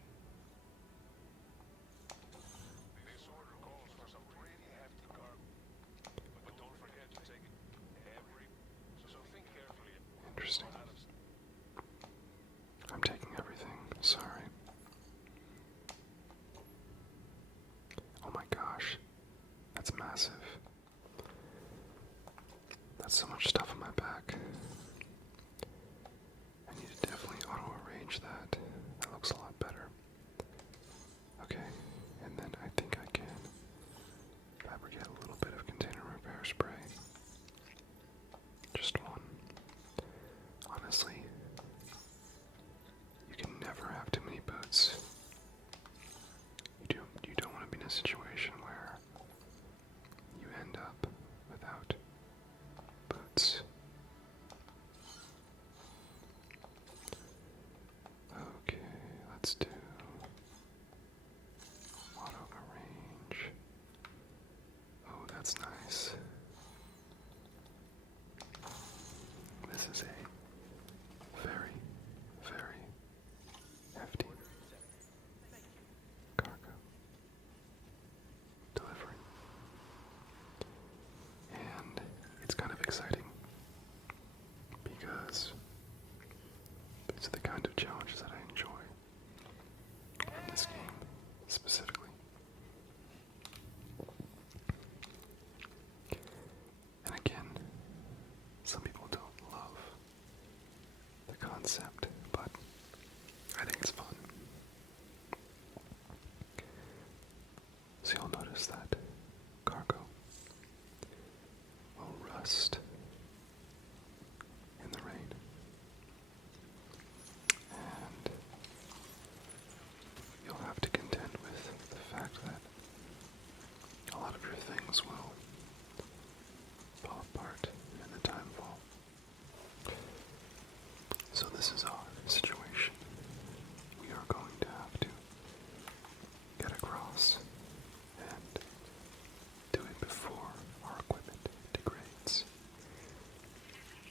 a situation where you end up without boots. Okay, let's do auto arrange. Oh, that's nice. This is a very, very hefty cargo delivery. And it's kind of exciting because these are the kind of challenges that I enjoy from this game specifically. And again, some people don't love the concept, but I think it's fun. So you'll notice that cargo will rust in the rain. And you'll have to contend with the fact that a lot of your things will fall apart in the timefall. So this is our situation. We are going to have to get across and do it before our equipment degrades.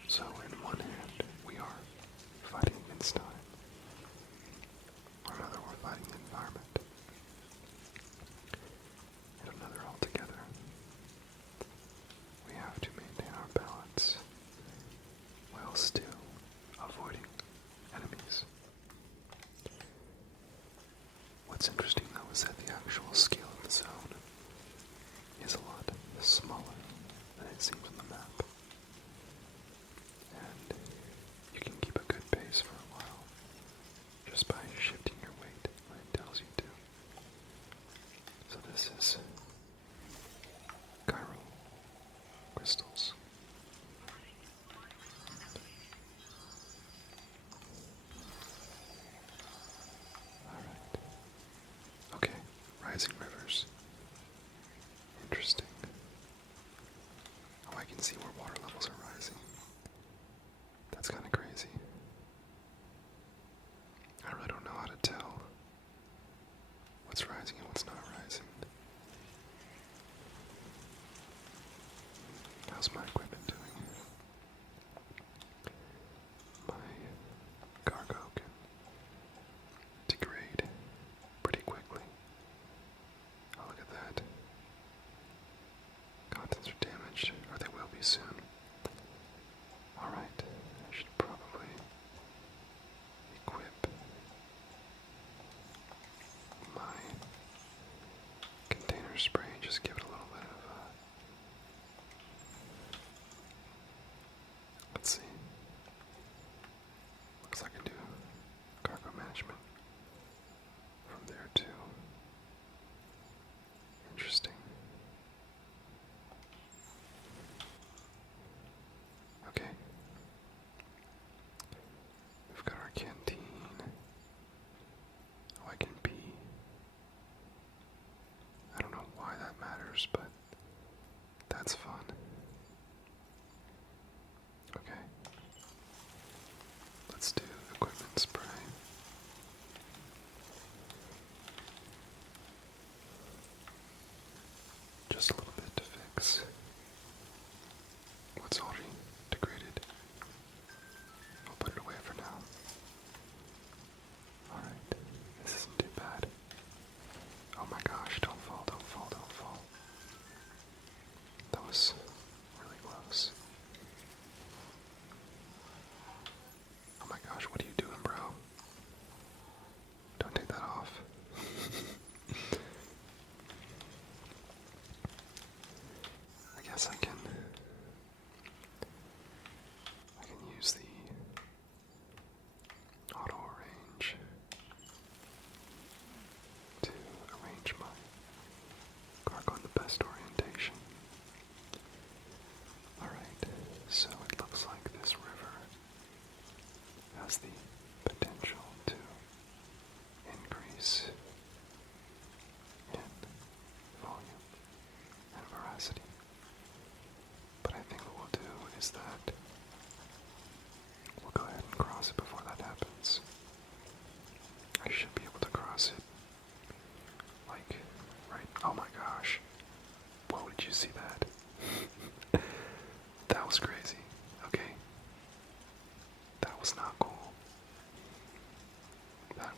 So in one hand, we are fighting against time. Or rather, we're fighting the environment. In another altogether, we have to maintain our balance while still avoiding enemies. What's interesting though is that the actual scale of the zone is a lot smaller than it seems on the map. And you can keep a good pace for a while just by shifting your weight when it tells you to. So this is chiral crystals. Alright. Okay, rising rivers. Interesting. Oh, I can see where water levels are rising. That's kind of crazy. I really don't know how to tell what's rising and what's not rising. How's my equipment doing? My cargo can degrade pretty quickly.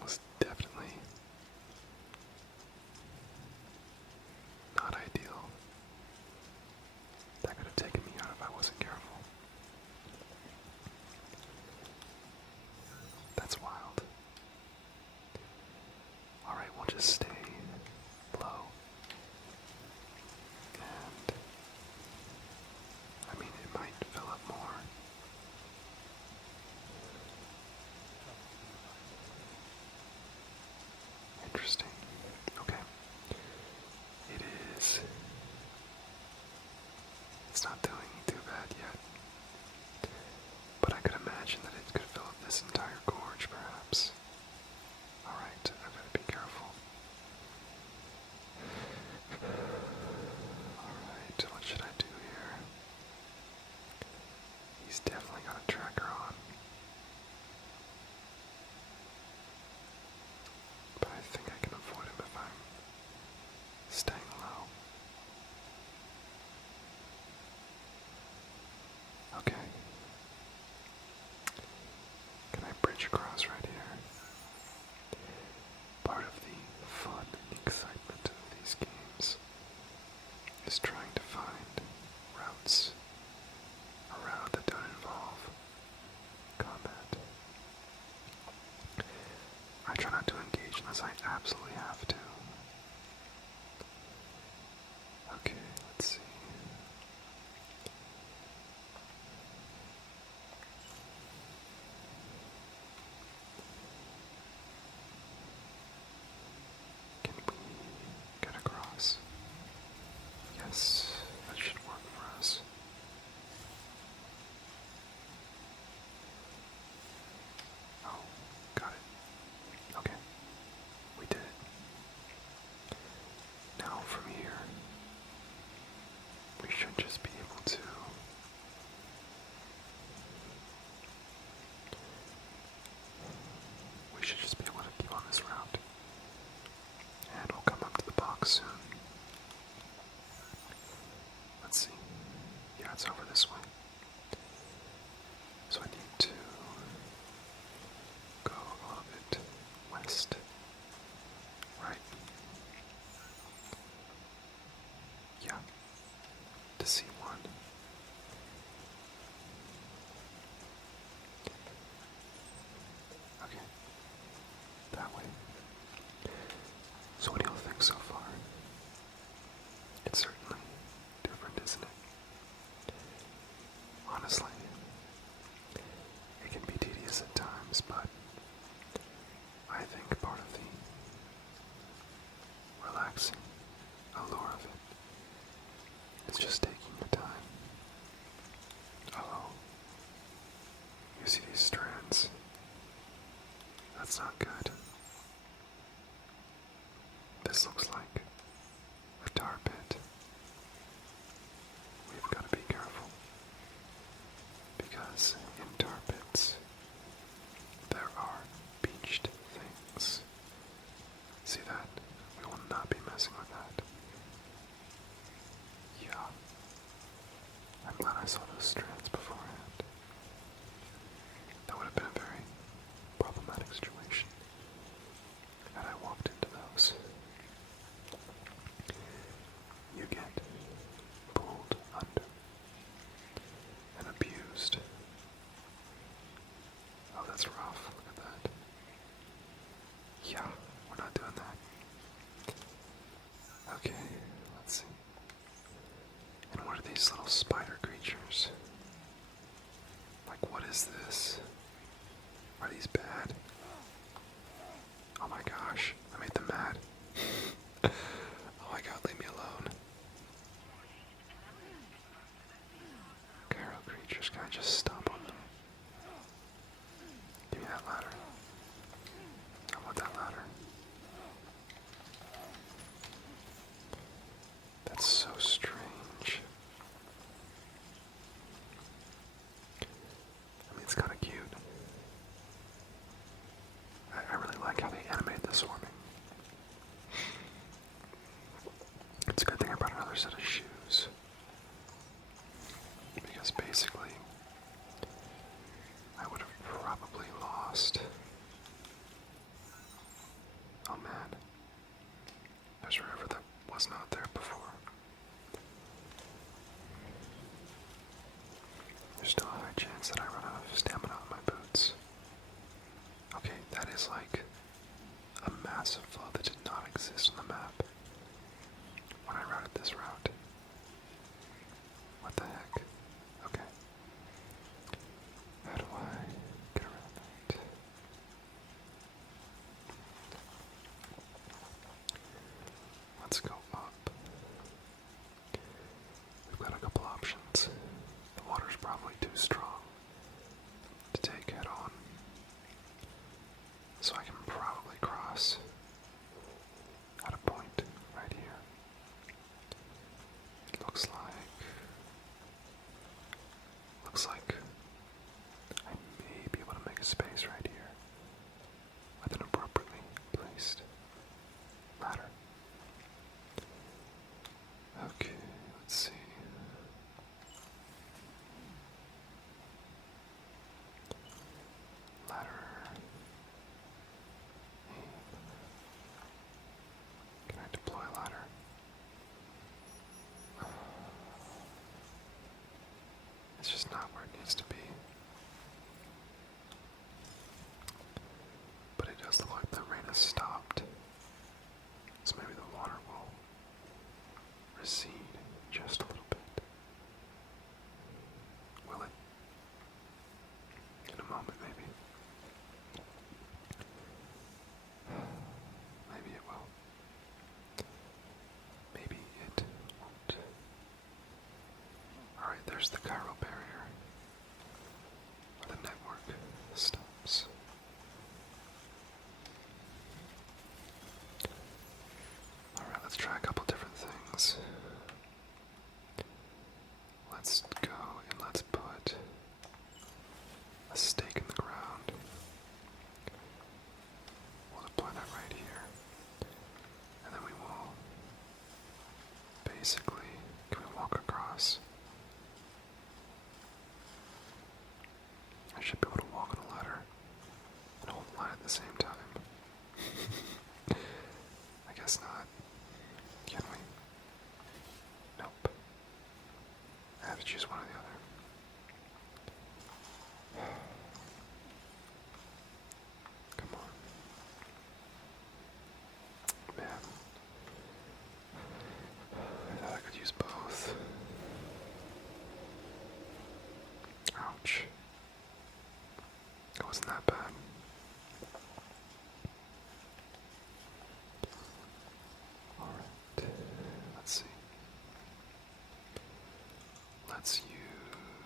was definitely not ideal. That could have taken me out if I wasn't careful. That's wild. Alright, we'll just stay low. And I mean, it might fill up more. Interesting. Okay. It is. It's not doing too bad yet. But I could imagine that it could fill up this entire gorge, perhaps. Alright, I've got to be careful. Alright, what should I do here? He's definitely got a tracker on. But I think I can avoid him if I'm staying low. Okay. Can I bridge across right here? Part of the fun and excitement of these games is trying to find routes around that don't involve combat. I try not to engage unless I absolutely have to. Okay, let's see. Can we get across? Yes, that should work for us. Oh, got it. Okay, we did it. Now from here, we should just be able to keep on this route. And we'll come up to the box soon. Let's see. Yeah, it's over this way. So I need to go a little bit west. Right? Yeah. To see one. Okay. That way. So what do you think so far? It's certainly different, isn't it? Honestly, it can be tedious at times, but I think part of the relaxing allure of it is just taking your time. Oh, you see these strands? That's not good. This looks like a tar pit. We've got to be careful. Because in tar pits, there are beached things. See that? We will not be messing with that. Yeah. I'm glad I saw those strands beforehand. That would have been a very problematic situation had I walked into those. You get pulled under and abused. Oh, that's rough. Look at that. Yeah, we're not doing that. Okay, let's see. And what are these little spider creatures? Like, what is this? Are these bad? Oh my gosh, I made them mad. Oh my god, leave me alone. Chiral creatures, can I just stomp on them? Give me that ladder. I want that ladder. That's so strange. I mean, it's kind of cute. I really like how they animate the swarming. is like a massive flow that did not exist on the map when I routed this route. What the heck? Okay. How do I get around that? Let's go up. We've got a couple options. The water's probably too strong to take head on. So I can probably cross at a point right here. It looks like I may be able to make a space right here with an appropriately placed ladder. Okay, let's see. Ladder. Can I deploy ladder? It's just not where it needs to be. But it does look like the rain has stopped. So maybe the water will recede just a little bit. Will it? In a moment, maybe. Maybe it will. Maybe it won't. Alright, there's the chiral barrier, where the network stops. Alright, let's try a couple different things. Let's go and let's put a stake in the ground. We'll deploy that right here. And then we will basically, can we walk across? I should be able to walk on a ladder and hold the line at the same time. I guess not. Can we? Nope. I have to choose one or the other. Come on. Man. I thought I could use both. Ouch. It wasn't that bad. Alright. Let's see. Let's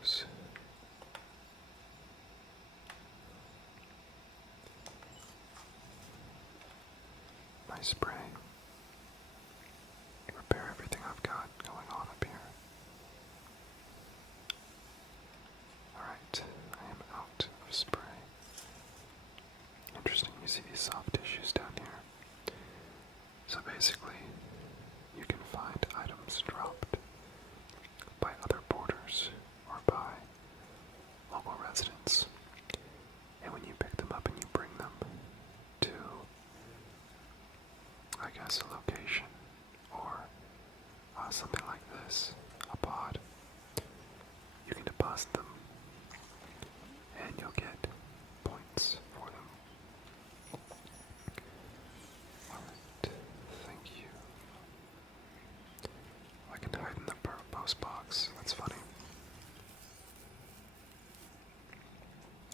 use my spray. Repair everything I've got going on up here. Alright, I am out of spray. Interesting, you see these soft tissues down here. So basically, you can find items dropped by other porters or by local residents. And when you pick them up and you bring them to, I guess, a location or something like this, a pod, you can deposit them and you'll get points for them. Alright, thank you. I can hide in the post box, that's funny.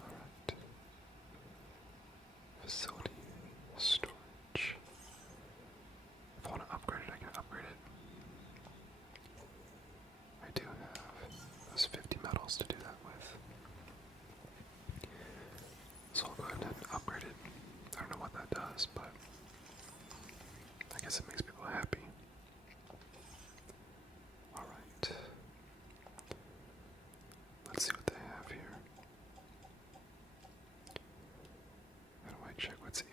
Alright. Facility storage. If I want to upgrade it, I can upgrade it. I do have those 50 metals to do that with. So I'll go ahead and upgrade it. I don't know what that does, but I guess it makes people happy. Alright. Let's see what they have here. How do I check what's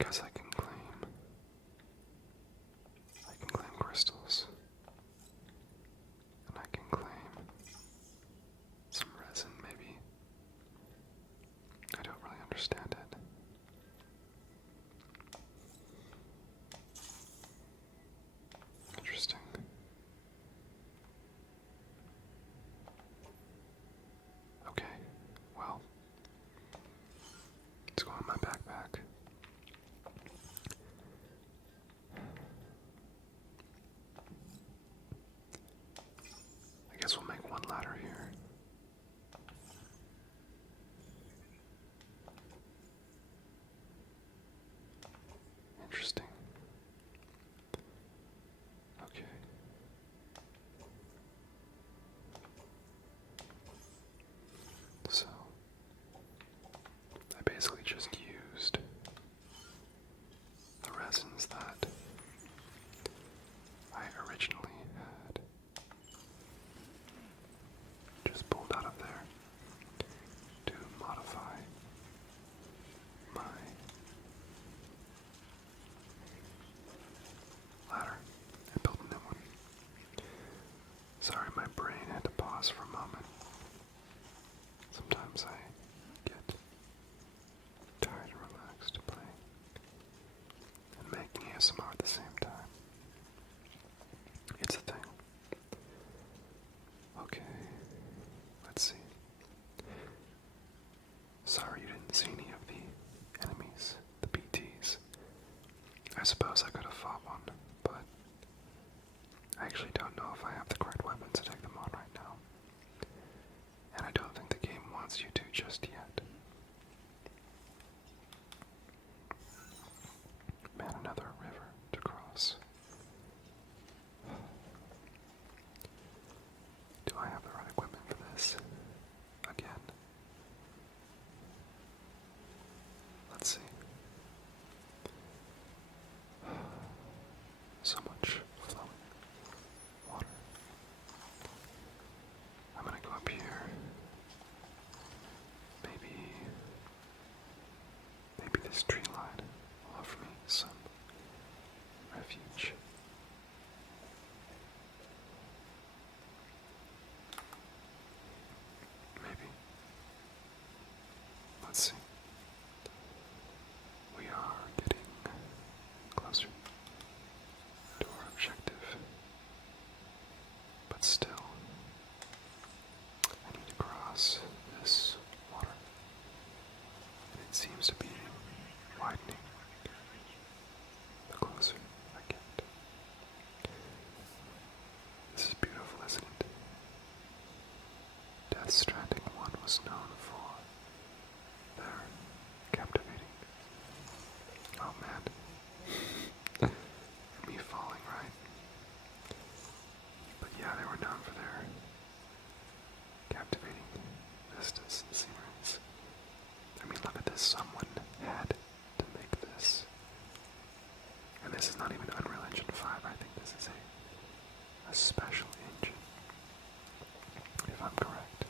I guess I can claim crystals. And I can claim some resin, maybe. I don't really understand it. Interesting. Okay, well, let's go in my backpack. I guess we'll make one ladder here. Interesting. Okay. So, I basically just used the resins that I originally had just pulled out of there to modify my ladder and build a new one. Sorry, my brain had to pause for a moment. Sometimes I get tired and relaxed playing and making ASMR at the same time. It's a thing. Okay, let's see. Sorry you didn't see any of the enemies, the PTs. I suppose I could have fought one, but I actually don't know if I have the correct weapons to take them on right now. And I don't think the game wants you to just yet. Man, another river to cross. Do I have the right equipment for this? Again. Let's see. So much flowing water. I'm gonna go up here. Maybe this tree line will offer me some refuge. Maybe. Let's see. We are getting closer to our objective. But still, I need to cross this water. And it seems to be widening the closer I get. This is beautiful, isn't it? Death Stranding 1 was known for their captivating. Oh man. Me falling, right? But yeah, they were known for their captivating vistas and sceneries. I mean, look at this. Someone had to make this. And this is not even Unreal Engine 5. I think this is a special engine. If I'm correct.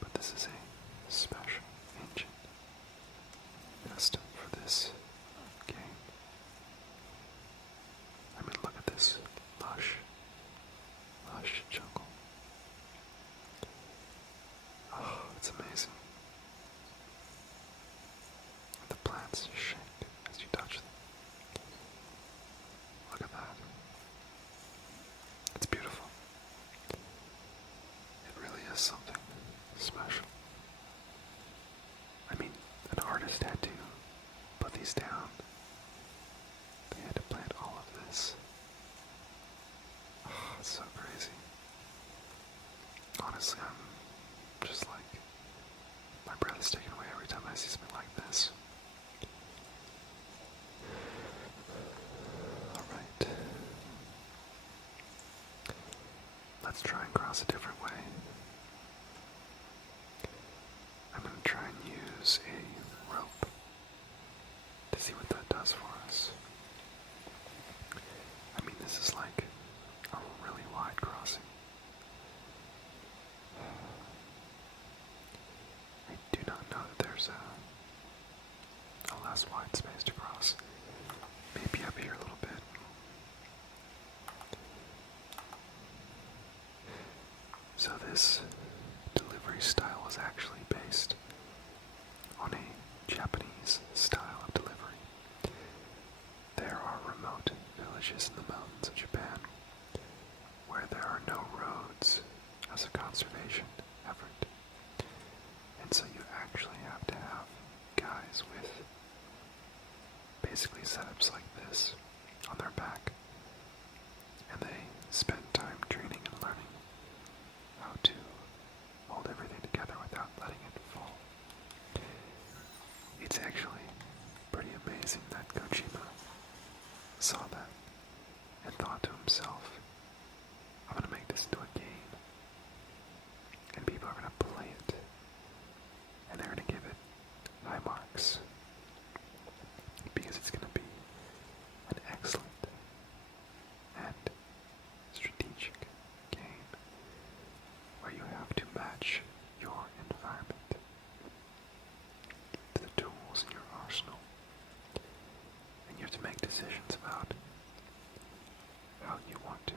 But this is a special engine. Custom for this game. I mean, look at this lush jungle. Oh, it's amazing. The plants shake as you touch them. Look at that. It's beautiful. It really is something special. I mean, an artist had to put these down. They had to plant all of this. Oh, it's so crazy. Honestly, I'm just like, my breath is taken away every time I see something like this. Alright. Let's try and cross a different way. I'm going to try and use a rope to see what that does for us. I mean, this is like a really wide crossing. I do not know that there's a ladder less wide space to cross. Maybe up here a little bit. So this delivery style is actually based on a Japanese style of delivery. There are remote villages in the mountains of Japan where there are no roads as a conservation effort. And so you actually have to have guys with basically setups like this on their back. And they spend time training and learning how to hold everything together without letting it fall. It's actually pretty amazing that Kojima saw that and thought to himself, I'm going to make this into a game, and people are going to play it, and they're going to give it high marks, because it's going to be an excellent and strategic game where you have to match your environment to the tools in your arsenal, and you have to make decisions about how you want to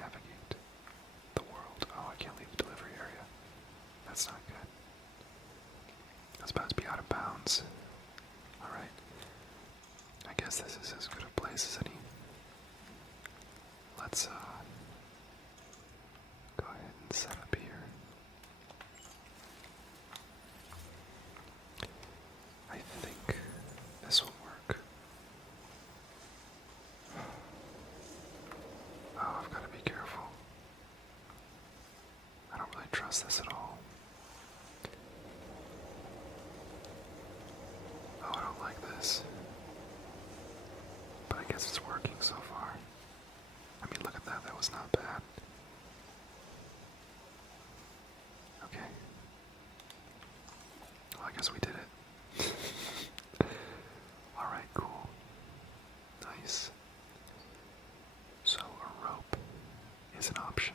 navigate the world. Oh, I can't leave the delivery area. That's not good. I was about to be out of bounds. Alright. I guess this is as good a place as any. Let's, go ahead and set up here. I think this will work. Oh, I've got to be careful. I don't really trust this at all. Oh, I don't like this. But I guess it's working so far. I mean, look at that. That was not bad. Okay. Well, I guess we did it. Alright, cool. Nice. So a rope is an option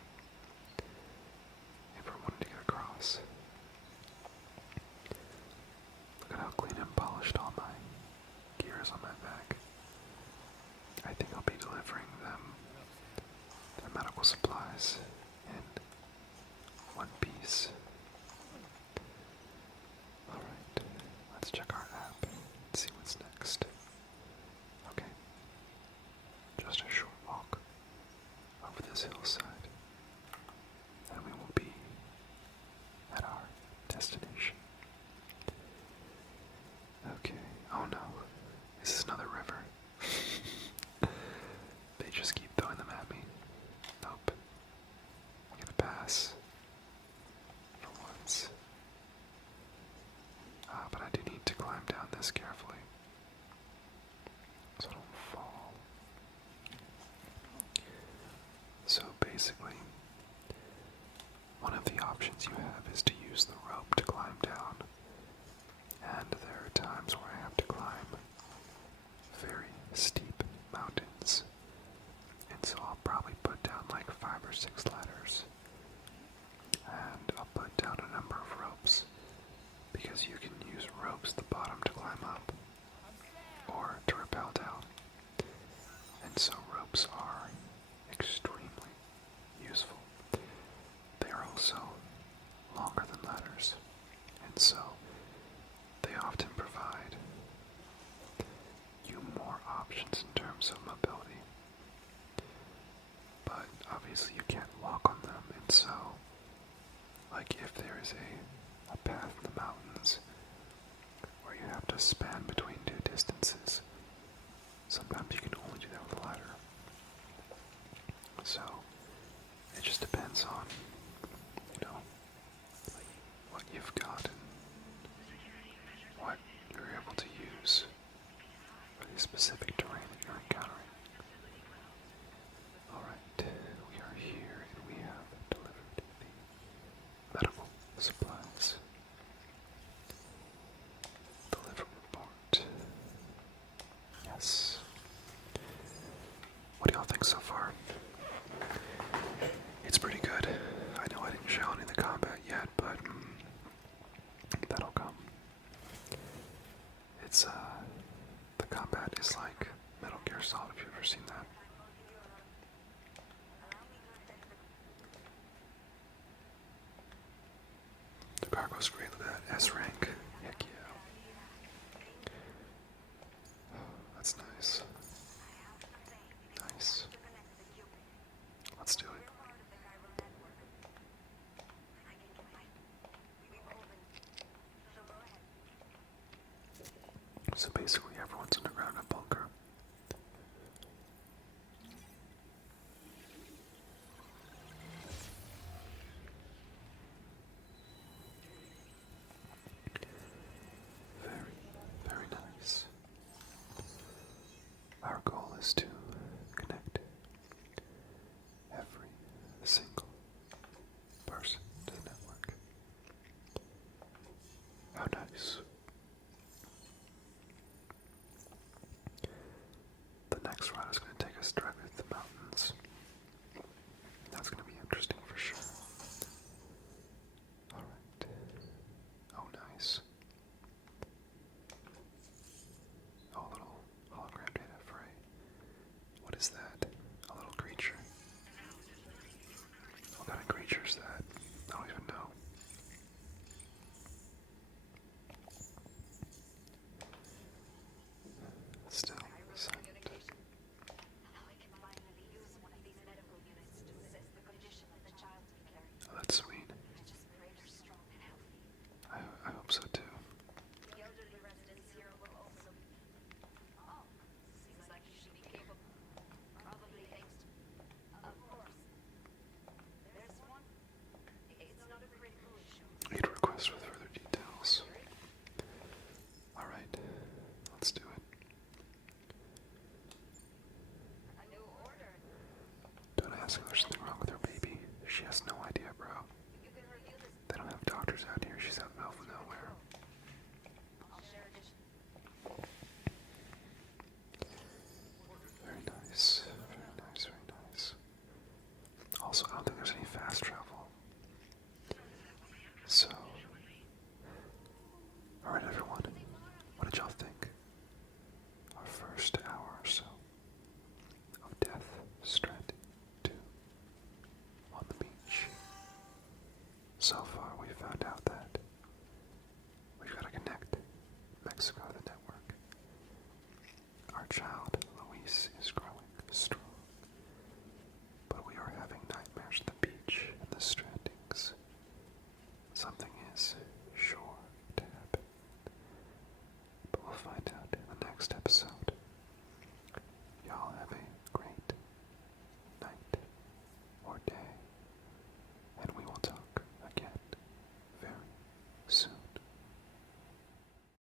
if we're wanting to get across. Look at how clean and polished all my gear is on my back. I think I'll be delivering them their medical supplies in one piece. Alright, let's check our app and see what's next. Okay, just a short walk over this hillside, and we will be at our destination. Okay, oh no, this is another river. They just keep throwing them at me. Nope. I get a pass. For once. But I do need to climb down this carefully, so I don't fall. So basically, one of the options you have is to use the rope to climb down, and there are times where I have to climb very steep mountains, and so I'll probably put down like 5 or 6 ladders, and I'll put down a number of ropes, because you can use ropes at the bottom to climb up, or to rappel down, and so ropes are extremely useful. They are also longer than ladders, and so they often provide you more options in terms of mobility. But obviously you can't walk on them, and so, like if there is a path in the mountains where you have to span between 2 distances, sometimes you can only do that with a ladder. goes great. Look at that S rank. Heck yeah. That's nice. Nice. Let's do it. So basically everyone's underground up